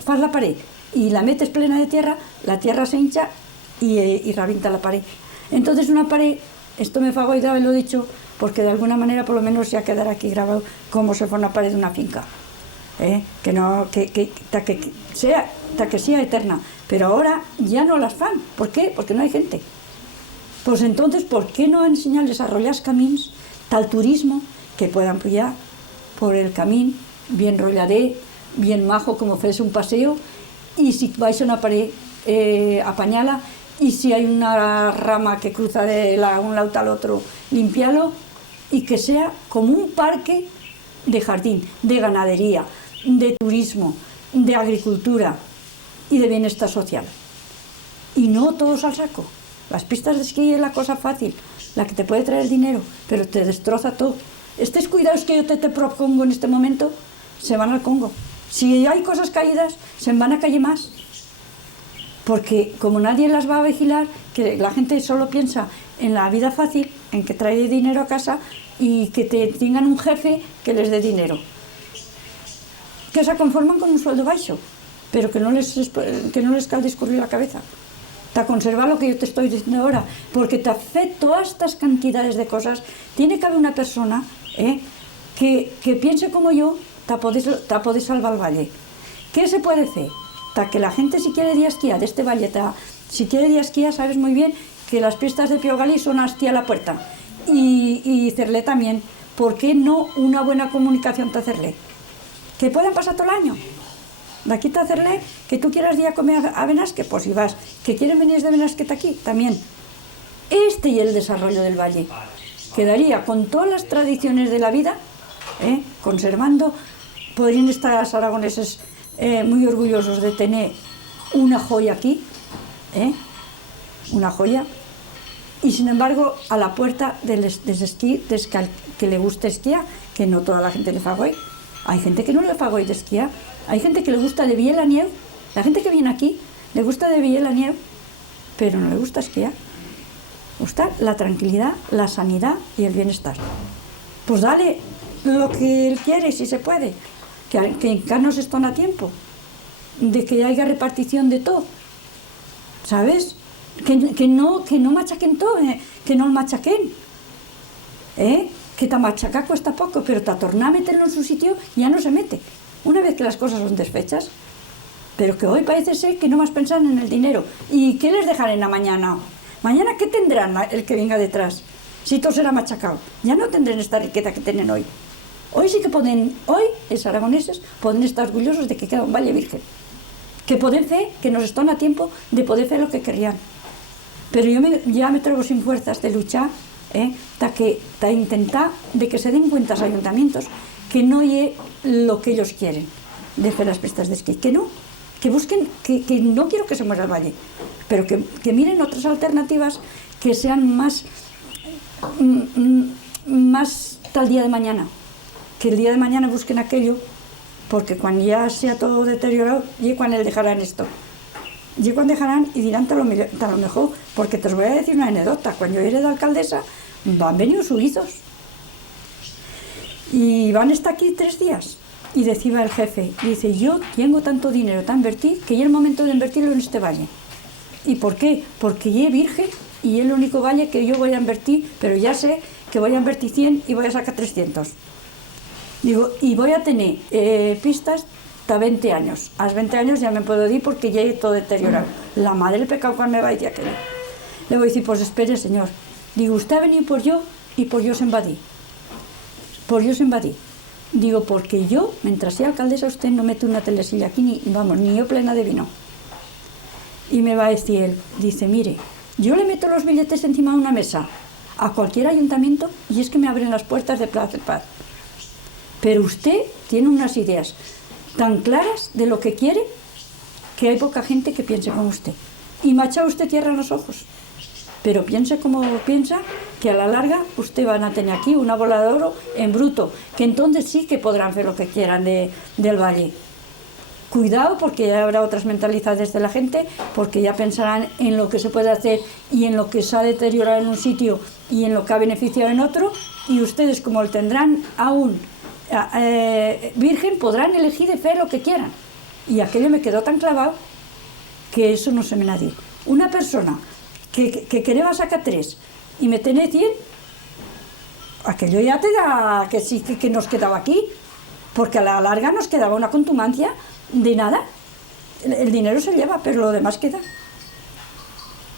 fas la pared y la metes plena de tierra, la tierra se hincha y revienta la pared. Entonces una pared, esto me fago y lo he dicho, porque de alguna manera por lo menos ya quedará aquí grabado cómo se fue una pared de una finca. Que sea eterna. Pero ahora ya no las fan. ¿Por qué? Porque no hay gente. Pues entonces, ¿por qué no enseñarles a rollar camins, tal turismo, que puedan pillar por el camino, bien rollaré, bien majo, como fuese un paseo, y si vais a una pared, apañala, y si hay una rama que cruza de un lado al otro, limpialo, y que sea como un parque de jardín, de ganadería, de turismo, de agricultura y de bienestar social. Y no todos al saco. Las pistas de esquí es la cosa fácil, la que te puede traer dinero, pero te destroza todo. Estos cuidados que yo te propongo en este momento se van al Congo. Si hay cosas caídas, se van a caer más. Porque como nadie las va a vigilar, que la gente solo piensa en la vida fácil, en que trae dinero a casa y que tengan un jefe que les dé dinero. Que se conforman con un sueldo baixo, pero que no les cal discurrir la cabeza. Para conservar lo que yo te estoy diciendo ahora, porque te hace todas estas cantidades de cosas, tiene que haber una persona que piense como yo, para poder salvar el valle. ¿Qué se puede hacer? Para que la gente, si quiere ir a esquiar de este valle, si quiere ir a esquiar, sabes muy bien que las pistas de Piogalí son hasta la puerta, y Cerlé también. ¿Por qué no una buena comunicación para Cerlé? Que puedan pasar todo el año. De aquí a Cerlé, que tú quieras ir a comer a Benasque, pues si vas. Que quieren venir de Benasque aquí, también. Este y el desarrollo del valle quedaría con todas las tradiciones de la vida, conservando. Podrían estar los aragoneses muy orgullosos de tener una joya aquí, una joya, y sin embargo a la puerta del esquí, que le gusta esquiar, que no toda la gente le fa goy. Hay gente que no le fa goy de esquiar, hay gente que le gusta de ver la nieve, la gente que viene aquí le gusta de ver la nieve, pero no le gusta esquiar. Gusta la tranquilidad, la sanidad y el bienestar. Pues dale lo que él quiere, si se puede, que en Canos están a tiempo, de que haya repartición de todo, ¿sabes? Que no machaquen todo, que no el machaquen, que ta machacar cuesta poco, pero ta tornar a meterlo en su sitio ya no se mete, una vez que las cosas son desfechas. Pero que hoy parece ser que no más pensan en el dinero. ¿Y qué les dejarán a mañana? Mañana, ¿qué tendrán el que venga detrás? Si todo será machacado, ya no tendrán esta riqueza que tienen hoy. Hoy sí que pueden, hoy los aragoneses pueden estar orgullosos de que queda un valle virgen. que podem fer, que nos estona a tiempo de poder fer lo que querían. Pero yo ya me trobo sin fuerzas de luchar, de intentar de que se den cuenta los ayuntamientos que no es lo que ellos quieren de hacer las pistas de esquí, que no, que busquen, que no quiero que se muera el valle, pero que miren otras alternativas que sean más hasta el día de mañana, que el día de mañana busquen aquello, porque cuando ya sea todo deteriorado, y cuando dejarán esto. Y cuando dejarán y dirán tal lo mejor, porque te os voy a decir una anécdota, cuando yo era de alcaldesa, van venido suizos, y van a estar aquí 3 días, y decía el jefe, dice, yo tengo tanto dinero para invertir, que ya es el momento de invertirlo en este valle. ¿Y por qué? Porque ya es virgen, y es el único valle que yo voy a invertir, pero ya sé que voy a invertir 100 y voy a sacar 300. Digo, y voy a tener pistas hasta 20 años. A los 20 años ya me puedo ir porque ya he todo deteriorado. La madre del pecado cuando me va a decir aquello. Le voy a decir, pues espere, señor. Digo, usted ha venido por yo y por yo se invadí. Por yo se invadí. Digo, porque yo, mientras sea alcaldesa, usted no mete una telesilla aquí, ni yo plena de vino. Y me va a decir él, dice, mire, yo le meto los billetes encima de una mesa a cualquier ayuntamiento y es que me abren las puertas de Plaza de Paz. Pero usted tiene unas ideas tan claras de lo que quiere que hay poca gente que piense como usted. Y me ha echado usted tierra en los ojos. Pero piense como piensa, que a la larga usted van a tener aquí una bola de oro en bruto, que entonces sí que podrán hacer lo que quieran del valle. Cuidado, porque ya habrá otras mentalidades de la gente, porque ya pensarán en lo que se puede hacer y en lo que se ha deteriorado en un sitio y en lo que ha beneficiado en otro, y ustedes, como lo tendrán aún virgen, podrán elegir de hacer lo que quieran. Y aquello me quedó tan clavado que eso no se me nadie. Una persona que quería sacar 3 y me tiene 100, aquello ya te da que sí que nos quedaba aquí, porque a la larga nos quedaba una contumacia de nada. El dinero se lleva, pero lo demás queda.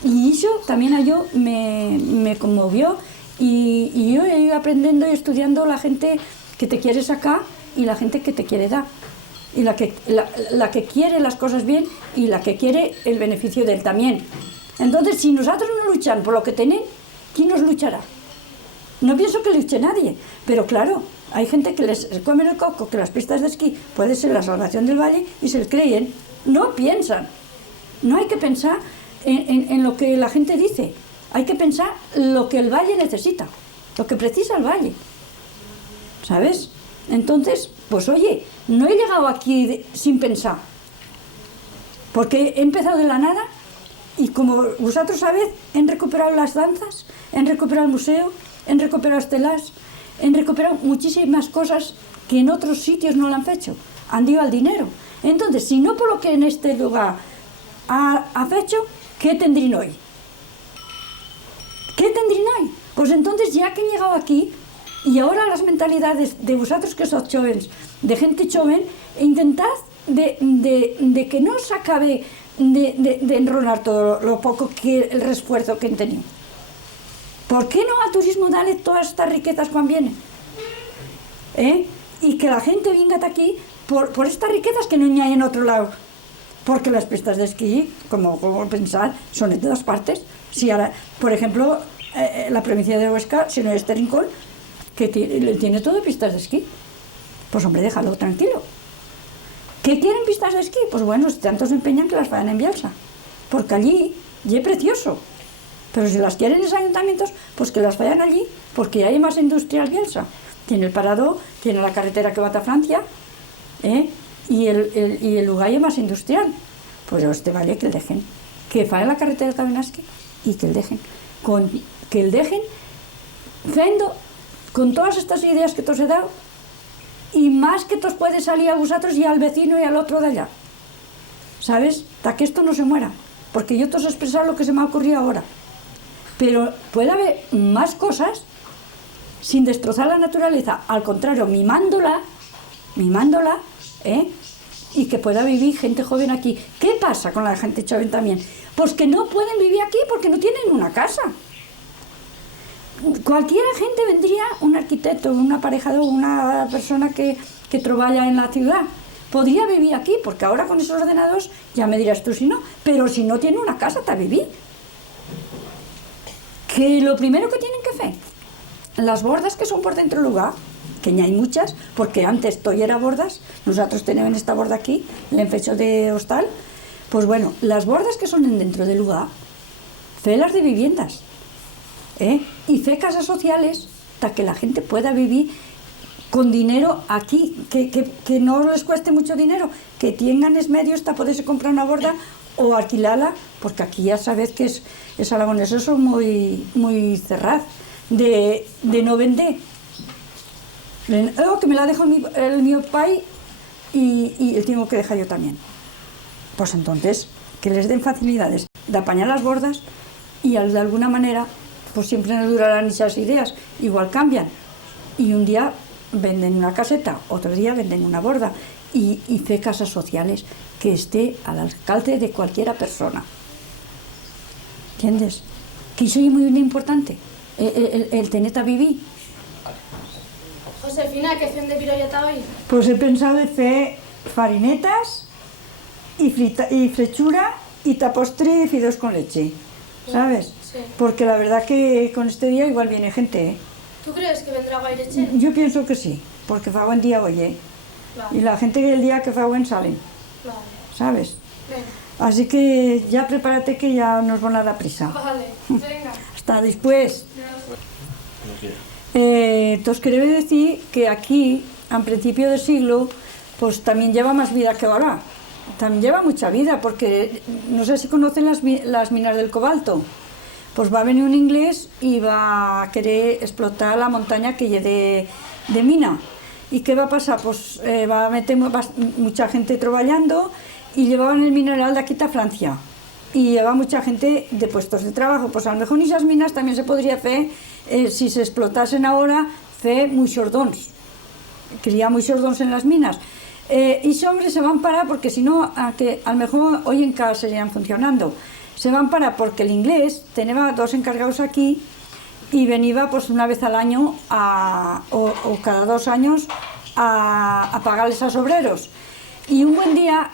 Y eso también a yo me conmovió, y yo he ido aprendiendo y estudiando la gente que te quiere sacar y la gente que te quiere dar, y la que quiere las cosas bien y la que quiere el beneficio de él también. Entonces, si nosotros no luchan por lo que tienen, ¿quién nos luchará? No pienso que luche nadie, pero claro, hay gente que les come el coco, que las pistas de esquí puede ser la salvación del valle y se creen, no piensan. No hay que pensar en lo que la gente dice, hay que pensar lo que el valle necesita, lo que precisa el valle, ¿sabes? Entonces, pues oye, no he llegado aquí sin pensar, porque he empezado de la nada y como vosotros sabéis, he recuperado las danzas, he recuperado el museo, he recuperado estelas, he recuperado muchísimas cosas que en otros sitios no lo han hecho, han ido al dinero. Entonces, si no por lo que en este lugar ha hecho, ¿qué tendrían hoy? ¿Qué tendrían hoy? Pues entonces, ya que he llegado aquí, y ahora las mentalidades de vosotros que sois jóvenes, de gente joven, intentad de que no se acabe de enrolar todo lo poco que el refuerzo que han tenido. ¿Por qué no al turismo darle todas estas riquezas cuando vienen? Y que la gente venga hasta aquí por estas riquezas que no hay en otro lado. Porque las pistas de esquí, como pensar, son de todas partes. Si ahora, por ejemplo, la provincia de Huesca, si no es este rincón, que tiene todo pistas de esquí. Pues hombre, déjalo tranquilo. ¿Qué quieren pistas de esquí? Pues bueno, si tanto se empeñan que las vayan en Bielsa. Porque allí ya es precioso. Pero si las quieren en los ayuntamientos, pues que las vayan allí, porque hay más industria en Bielsa. Tiene el Parador, tiene la carretera que va a Francia, y el lugar es más industrial. Pues este valle que el dejen. Que faen la carretera del Cabenasque y que el dejen. Que el dejen fendo con todas estas ideas que te os he dado, y más que te os puede salir a vosotros y al vecino y al otro de allá. ¿Sabes? Hasta que esto no se muera. Porque yo te os he expresado lo que se me ha ocurrido ahora. Pero puede haber más cosas sin destrozar la naturaleza, al contrario, mimándola, y que pueda vivir gente joven aquí. ¿Qué pasa con la gente joven también? Pues que no pueden vivir aquí porque no tienen una casa. Cualquier gente vendría, un arquitecto, un aparejador, una persona que trabaja en la ciudad, podría vivir aquí, porque ahora con esos ordenados ya me dirás tú si no, pero si no tiene una casa para vivir. Que lo primero que tienen que hacer, las bordas que son por dentro del lugar, que ya hay muchas, porque antes todo era bordas, nosotros tenemos esta borda aquí, la fecho de hostal, pues bueno, las bordas que son dentro del lugar, fe las de viviendas, y fe casas sociales, para que la gente pueda vivir con dinero aquí, que no les cueste mucho dinero, que tengan los medios para poderse comprar una borda o alquilarla, porque aquí ya sabes que es aragoneses son muy cerrados de no vender. Que me la dejo el mío pai y el tengo que dejar yo también. Pues entonces, que les den facilidades de apañar las bordas y de alguna manera, pues siempre no durarán esas ideas, igual cambian. Y un día venden una caseta, otro día venden una borda y fe casas sociales que esté al alcance de cualquiera persona. ¿Entiendes? Que eso es muy importante, el tener a vivir. Josefina, ¿qué hacen de pirolleta hoy? Pues he pensado en hacer farinetas y frechura y tapostre y fideos con leche, ¿sabes? Sí. Porque la verdad que con este día igual viene gente, ¿Tú crees que vendrá Guaireche? Yo pienso que sí, porque fa buen día hoy, Vale. Y la gente que el día que fa buen salen, Vale. ¿sabes? Venga. Así que ya prepárate que ya nos van a dar prisa. Vale, venga. Hasta después. Entonces quiero decir que aquí, a principio del siglo, pues también lleva más vida que ahora. También lleva mucha vida, porque no sé si conocen las minas del cobalto. Pues va a venir un inglés y va a querer explotar la montaña que lleve de mina. ¿Y qué va a pasar? Pues va a meter mucha gente trabajando y llevaban el mineral de aquí a Francia. Y lleva mucha gente de puestos de trabajo. Pues a lo mejor en esas minas también se podría hacer, si se explotasen ahora, hacer muchos dons. Cría muchos dons en las minas. Y esos hombres se van a parar porque si no, a lo mejor hoy en casa seguirían funcionando. Se van a parar porque el inglés tenía 2 encargados aquí y venía pues una vez al año o cada 2 años a pagarles a los obreros. Y un buen día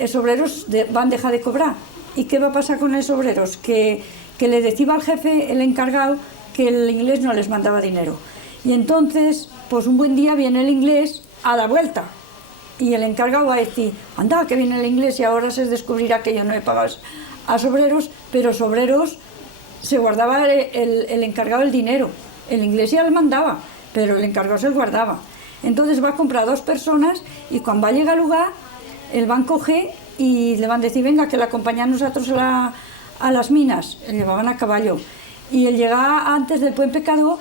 los obreros van a dejar de cobrar. ¿Y qué va a pasar con los obreros? Que le decía al jefe, el encargado, que el inglés no les mandaba dinero. Y entonces, pues un buen día viene el inglés a la vuelta. Y el encargado va a decir, anda, que viene el inglés y ahora se descubrirá que yo no he pagado a los obreros, pero los obreros se guardaba el encargado el dinero. El inglés ya le mandaba, pero el encargado se lo guardaba. Entonces va a comprar 2 personas y cuando va a llegar al lugar, él van a coger y le van a decir, venga, que le acompañan nosotros a las minas. Le llevaban a caballo. Y él llega antes del buen pecado,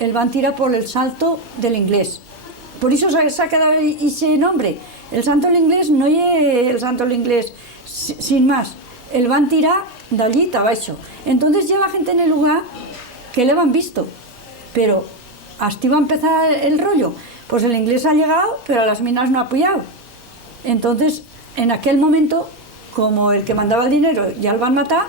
él va a tirar por el salto del inglés. Por eso se ha quedado ese nombre. El santo del inglés no es el santo del inglés sin más. Él va a tirar de allí abajo. Entonces lleva gente en el lugar que le han visto. Pero hasta iba a empezar el rollo. Pues el inglés ha llegado, pero a las minas no ha apoyado. Entonces, en aquel momento, como el que mandaba el dinero ya lo van a matar,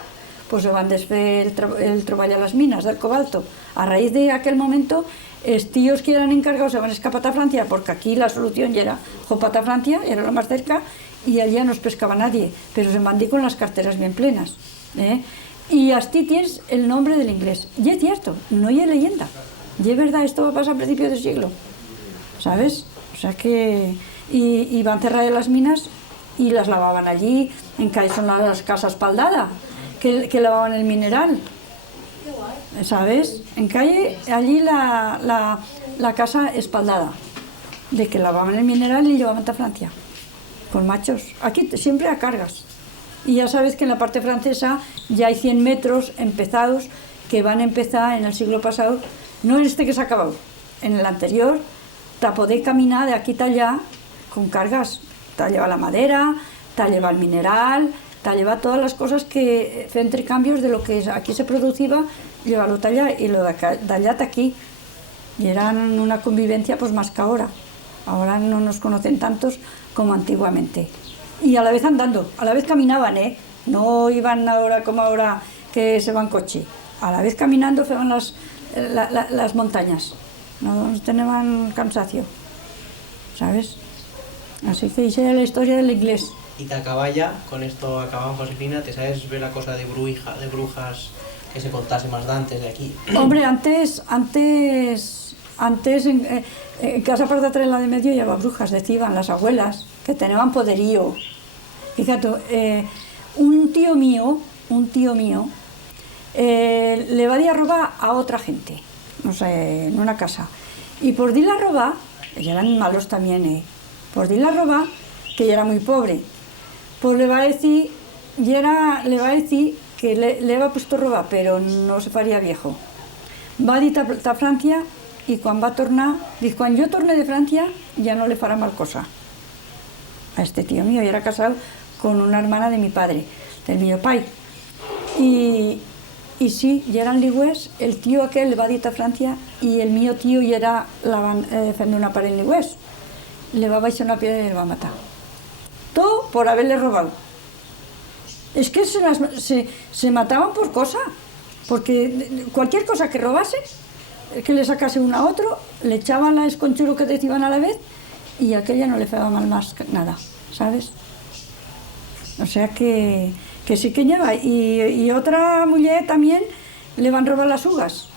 pues se van a desfer el trabajo a las minas del cobalto. A raíz de aquel momento, los tíos que eran encargados se van a escapar a Francia, porque aquí la solución ya era Jopata a Francia, era lo más cerca, y allá no os pescaba nadie, pero se mandí con las carteras bien plenas. Y así tienes el nombre del inglés. Y es cierto, no hay leyenda. Y es verdad, esto va a pasar a principios del siglo. ¿Sabes? O sea que... Y van a cerrar las minas y las lavaban allí, en calle son las casas espaldadas, que lavaban el mineral. ¿Sabes? En calle, allí la casa espaldada, de que lavaban el mineral y llevaban a Francia, con machos. Aquí siempre a cargas. Y ya sabes que en la parte francesa ya hay 100 metros empezados que van a empezar en el siglo pasado, no en este que se ha acabado, en el anterior, para poder caminar de aquí a allá con cargas. Te lleva la madera, te lleva el mineral, te lleva todas las cosas que entre cambios de lo que aquí se producía, llevarlo allá y lo de allá hasta aquí. Y eran una convivencia pues más que ahora. Ahora no nos conocen tantos como antiguamente. Y a la vez andando, a la vez caminaban, no iban ahora como ahora que se van coche. A la vez caminando se van las montañas, no tenían cansancio, ¿sabes? Así que esa es la historia del inglés. Y te acaba ya, con esto acabamos, Josefina, ¿te sabes ver la cosa de brujas que se contase más de antes de aquí? Hombre, antes en casa por detrás de la de medio llevaba brujas, decían las abuelas, que tenían poderío. Fíjate, un tío mío le va a robar a otra gente, no sé, en una casa. Y por dir la roba, y eran malos también, por dir la roba, que ella era muy pobre, pues le va a decir que le va puesto roba, pero no se faría viejo. Va a dir a Francia y cuando va a tornar, dice, cuando yo torne de Francia ya no le fará mal cosa. A este tío mío, y era casado con una hermana de mi padre, del mío pai. Y sí, y eran ligües, el tío aquel le va a dir a Francia y el mío tío y era la van defender una pared en ligües. Le va a baixar una piedra y le va a matar. Todo por haberle robado. Es que se mataban por cosa, porque cualquier cosa que robase, que le sacase uno a otro, le echaban la esconchuro que decían a la vez y a aquella no le feba mal más nada, ¿sabes? O sea que sí que lleva. Y otra mujer también le van a robar las uvas,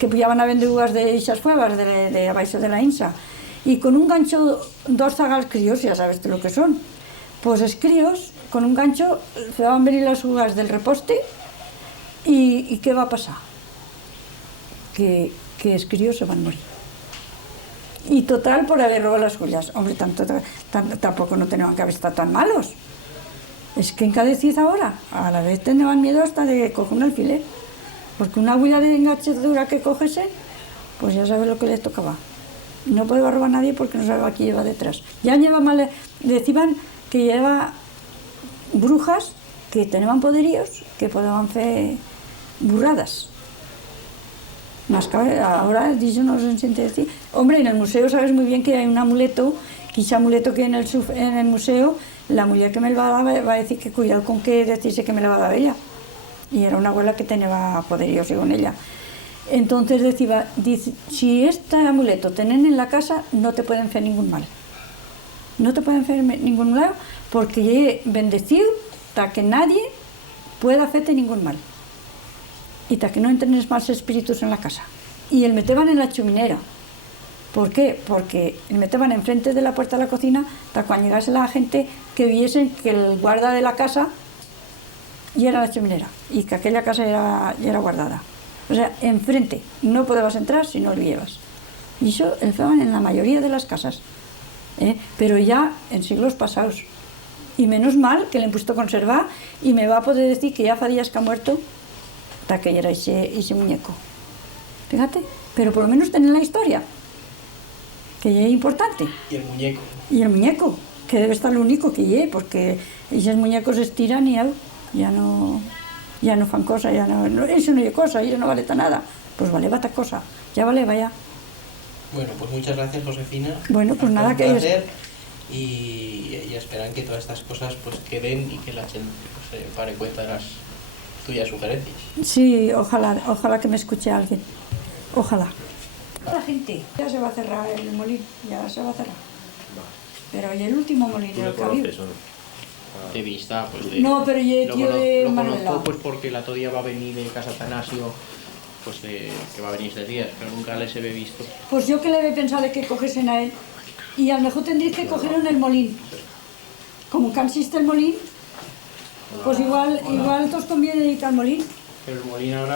que pillaban a vender uvas de esas cuevas, de abaixo de la Insa. Y con un gancho, dos zagals críos, ya sabes lo que son, pues es críos, con un gancho se van a venir las uvas del reposte y ¿qué va a pasar? Que es críos se van a morir. Y total por haber robado las suyas. Hombre, tampoco no tenían que haber estado tan malos. Es que en cada decís ahora, a la vez tenían miedo hasta de coger un alfiler, porque una huella de enganchadura que cogese, pues ya sabes lo que les tocaba. No podía robar a nadie porque no sabía quién lleva detrás. Ya lleva mal, decían que lleva brujas que tenían poderíos que podían hacer burradas. Más que ahora yo no se siente decir. Hombre, en el museo sabes muy bien que hay un amuleto, que ese amuleto que en el museo, la mujer que me lo va a dar va a decir que cuidado con que decirse que me lo va a dar ella. Y era una abuela que tenía poderíos según ella. Entonces dice, si este amuleto tienen en la casa, no te pueden hacer ningún mal. No te pueden hacer ningún mal porque he bendecido para que nadie pueda hacerte ningún mal. Y para que no entren malos espíritus en la casa. Y el meteban en la chuminera. ¿Por qué? Porque el meteban enfrente de la puerta de la cocina para cuando llegase la gente que viesen que el guarda de la casa ya era la chuminera y que aquella casa ya era guardada. O sea, enfrente, no podías entrar si no lo llevas. Y eso lo hacían en la mayoría de las casas, pero ya en siglos pasados. Y menos mal que le han puesto a conservar y me va a poder decir que ya fa días que ha muerto hasta que era ese muñeco. Fíjate, pero por lo menos tener la historia, que ya es importante. Y el muñeco. Y el muñeco, que debe estar lo único que lleve, porque esos muñecos se estiran y ya no fan cosa, eso no es cosa, eso no vale nada. Pues vale bata cosa, ya vale, vaya. Bueno, pues muchas gracias, Josefina. Bueno, pues nada, que es. Y esperan que todas estas cosas pues queden y que la gente pues, pare cuenta de las tuyas sugerencias. Sí, ojalá que me escuche alguien. Ojalá. La gente, ya se va a cerrar el molino, ya se va a cerrar. Pero y el último molino, el que había. De vista, pues No, pero yo tío de lo Manuela. conozco pues porque el otro día va a venir de casa Atanasio, pues que va a venir estos días, pero nunca les he visto. Pues yo que le he pensado de que cogiesen a él, y a lo mejor tendréis que coger en el molín. Como que existe el molín, pues igual os conviene ir al molín. Pero el molín ahora